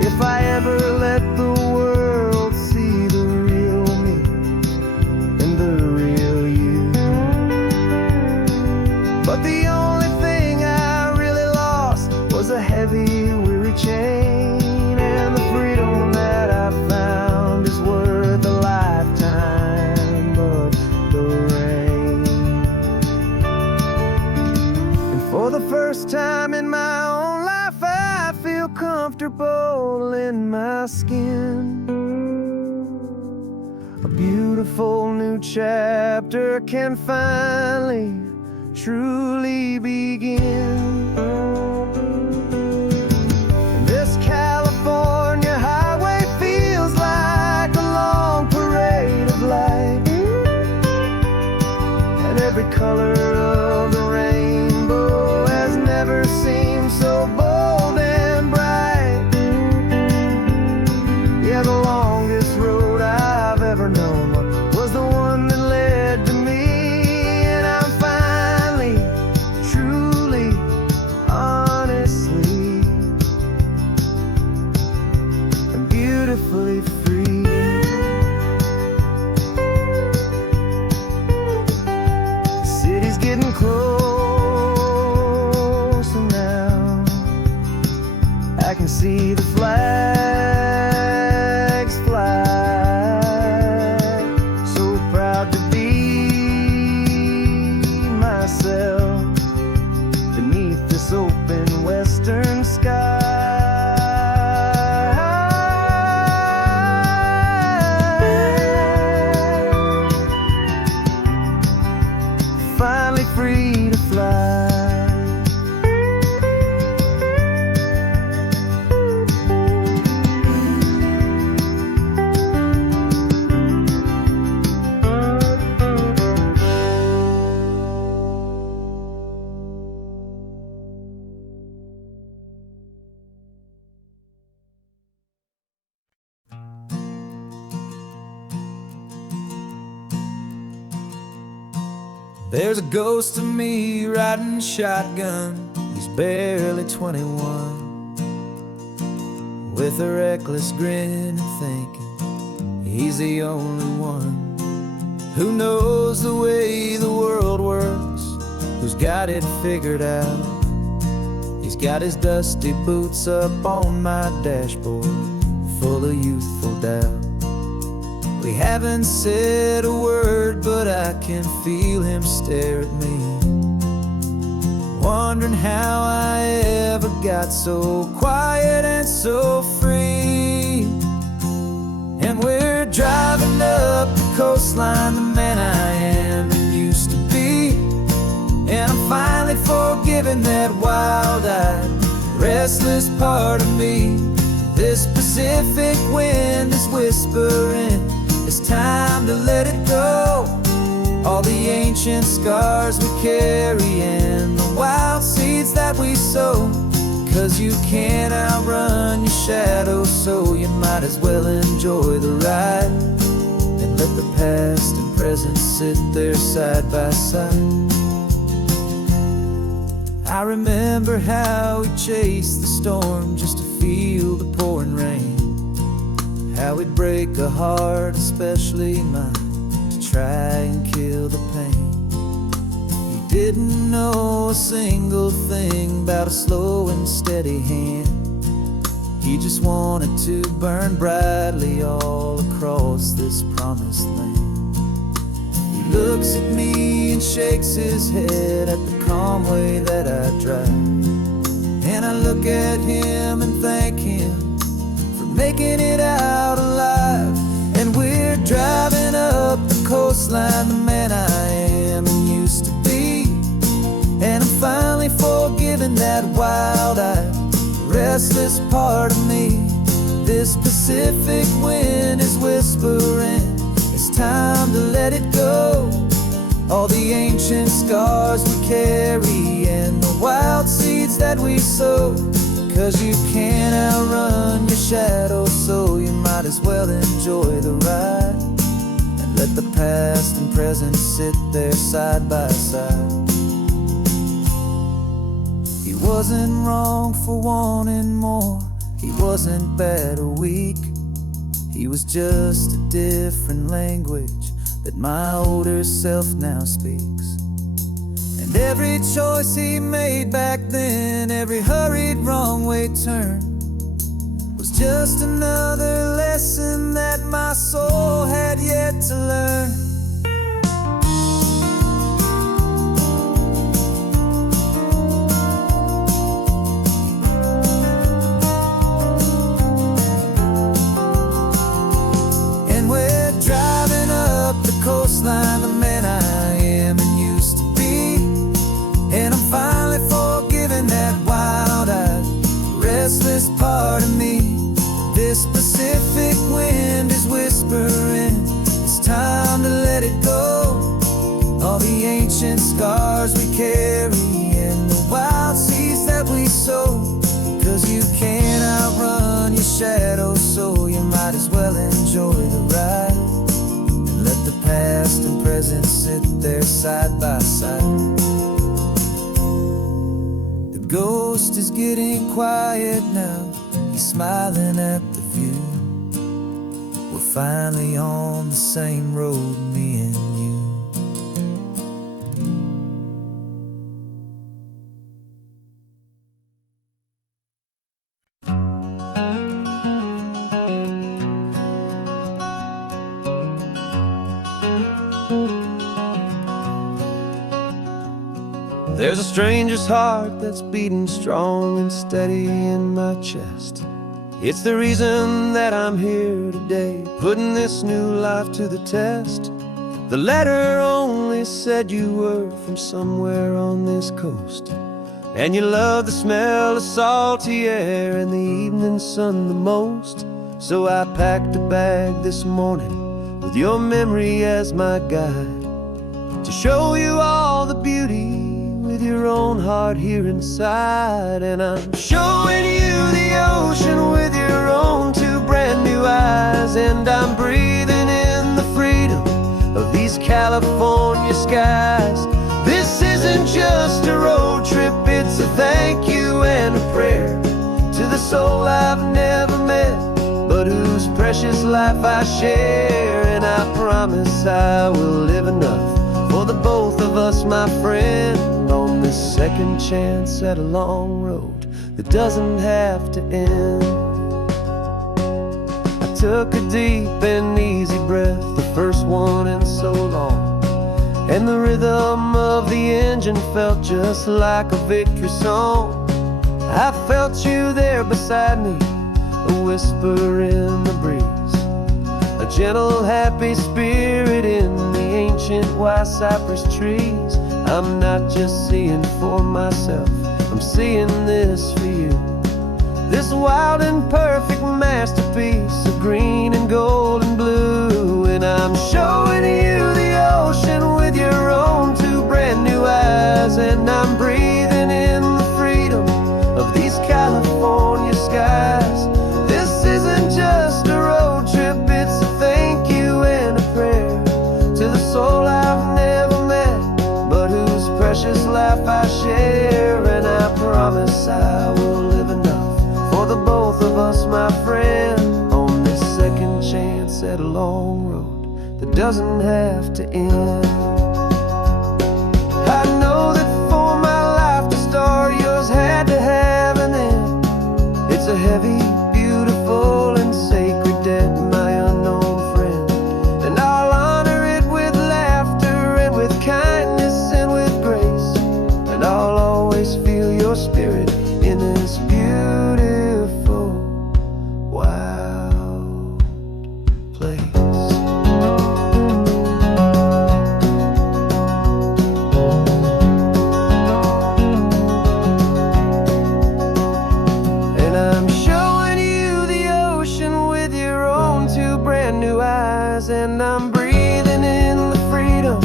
If I ever let the world see the real me and the real you. But the only thing I really lost was a heavy, weary chain, and the freedom that I found is worth a lifetime of the rain. And for the first time in my own life, I feel comfortable in my skin. A beautiful new chapter can finally, truly begin. This California highway feels like a long parade of light, and every color of the rainbow has never seemed so bold and bright. Yeah, the longest road I've ever known was the one that led to me, and I'm finally, truly, honestly, and beautifully free. The city's getting closer now. I can see the flags fly. So proud to be myself beneath this open western sky. Finally free to fly. There's a ghost of me riding shotgun. He's barely 21, with a reckless grin and thinking he's the only one who knows the way the world works, who's got it figured out. He's got his dusty boots up on my dashboard, full of youthful doubt. We haven't said a word, but I can feel him stare at me, wondering how I ever got so quiet and so free. And we're driving up the coastline, the man I am and used to be, and I'm finally forgiving that wild-eyed, restless part of me. This Pacific wind is whispering, it's time to let it go. all the ancient scars we carry and the wild seeds that we sow. 'Cause you can't outrun your shadow, so you might as well enjoy the ride and let the past and present sit there side by side. I remember how we chased the storm just to feel the pouring rain, how we'd break a heart, especially mine, to try and kill the pain. He didn't know a single thing about a slow and steady hand. He just wanted to burn brightly all across this promised land. He looks at me and shakes his head at the calm way that I drive, and I look at him and thank him for making it out alive. And we're driving up the coastline, the man I am and used to be, and I'm finally forgiving that wild-eyed, restless part of me. This Pacific wind is whispering, it's time to let it go. All the ancient scars we carry and the wild seeds that we sow. 'Cause you can't outrun your shadow, so you might as well enjoy the ride and let the past and present sit there side by side. He wasn't wrong for wanting more, he wasn't bad or weak. He was just a different language that my older self now speaks. And every choice he made back then, every hurried wrong way turn, was just another lesson that my soul had yet to learn. Coastline, the man I am and used to be, and I'm finally forgiving that wild-eyed, restless part of me. This Pacific wind is whispering, it's time to let it go. All the ancient scars we carry and the wild seeds that we sow. 'Cause you can't outrun your shadow, so you might as well enjoy the ride. Let the past and present sit there side by side. The ghost is getting quiet now, he's smiling at the view. We're finally on the same road, me and you. There's a stranger's heart that's beating strong and steady in my chest. It's the reason that I'm here today, putting this new life to the test. The letter only said you were from somewhere on this coast, and you love the smell of salty air and the evening sun the most. So I packed a bag this morning with your memory as my guide, to show you all the beauty with your own heart here inside. And I'm showing you the ocean with your own two brand new eyes, and I'm breathing in the freedom of these California skies. This isn't just a road trip, it's a thank you and a prayer to the soul I've never met, but whose precious life I share. And I promise I will live enough for the both of us, my friend, on this second chance at a long road that doesn't have to end. I took a deep and easy breath, the first one in so long, and the rhythm of the engine felt just like a victory song. I felt you there beside me, a whisper in the breeze, a gentle, happy spirit in the ancient white cypress trees. I'm not just seeing for myself, I'm seeing this for you. This wild and perfect masterpiece of green and gold and blue. And I'm showing you the ocean with eyes, and I'm breathing in the freedom of these California skies. This isn't just a road trip, it's a thank you and a prayer to the soul I've never met, but whose precious life I share. And I promise I will live enough for the both of us, my friend, on this second chance at a long road that doesn't have to end. I know that for my life to start, yours had to have an end. It's a heavy, beautiful, and sacred debt, my unknown friend, and I'll honor it with laughter and with kindness and with grace, and I'll always feel your spirit in this beautiful, wild place. And I'm showing you the ocean with your own two brand new eyes, and I'm breathing in the freedom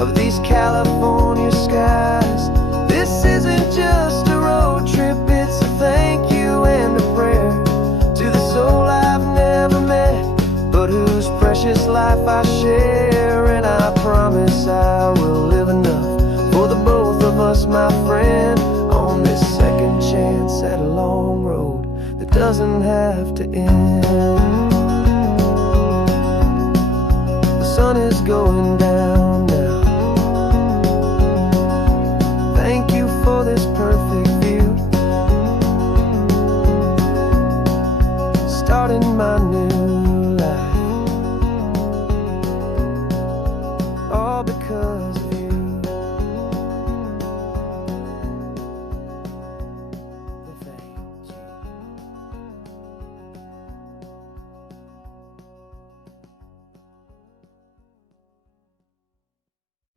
of these California skies. This isn't just a road trip, it's a thank you and a prayer to the soul I've never met, but whose precious life I share. And I promise I will live enough for the both of us, my friend, on this second chance at a long road that doesn't have to end. The sun is going down.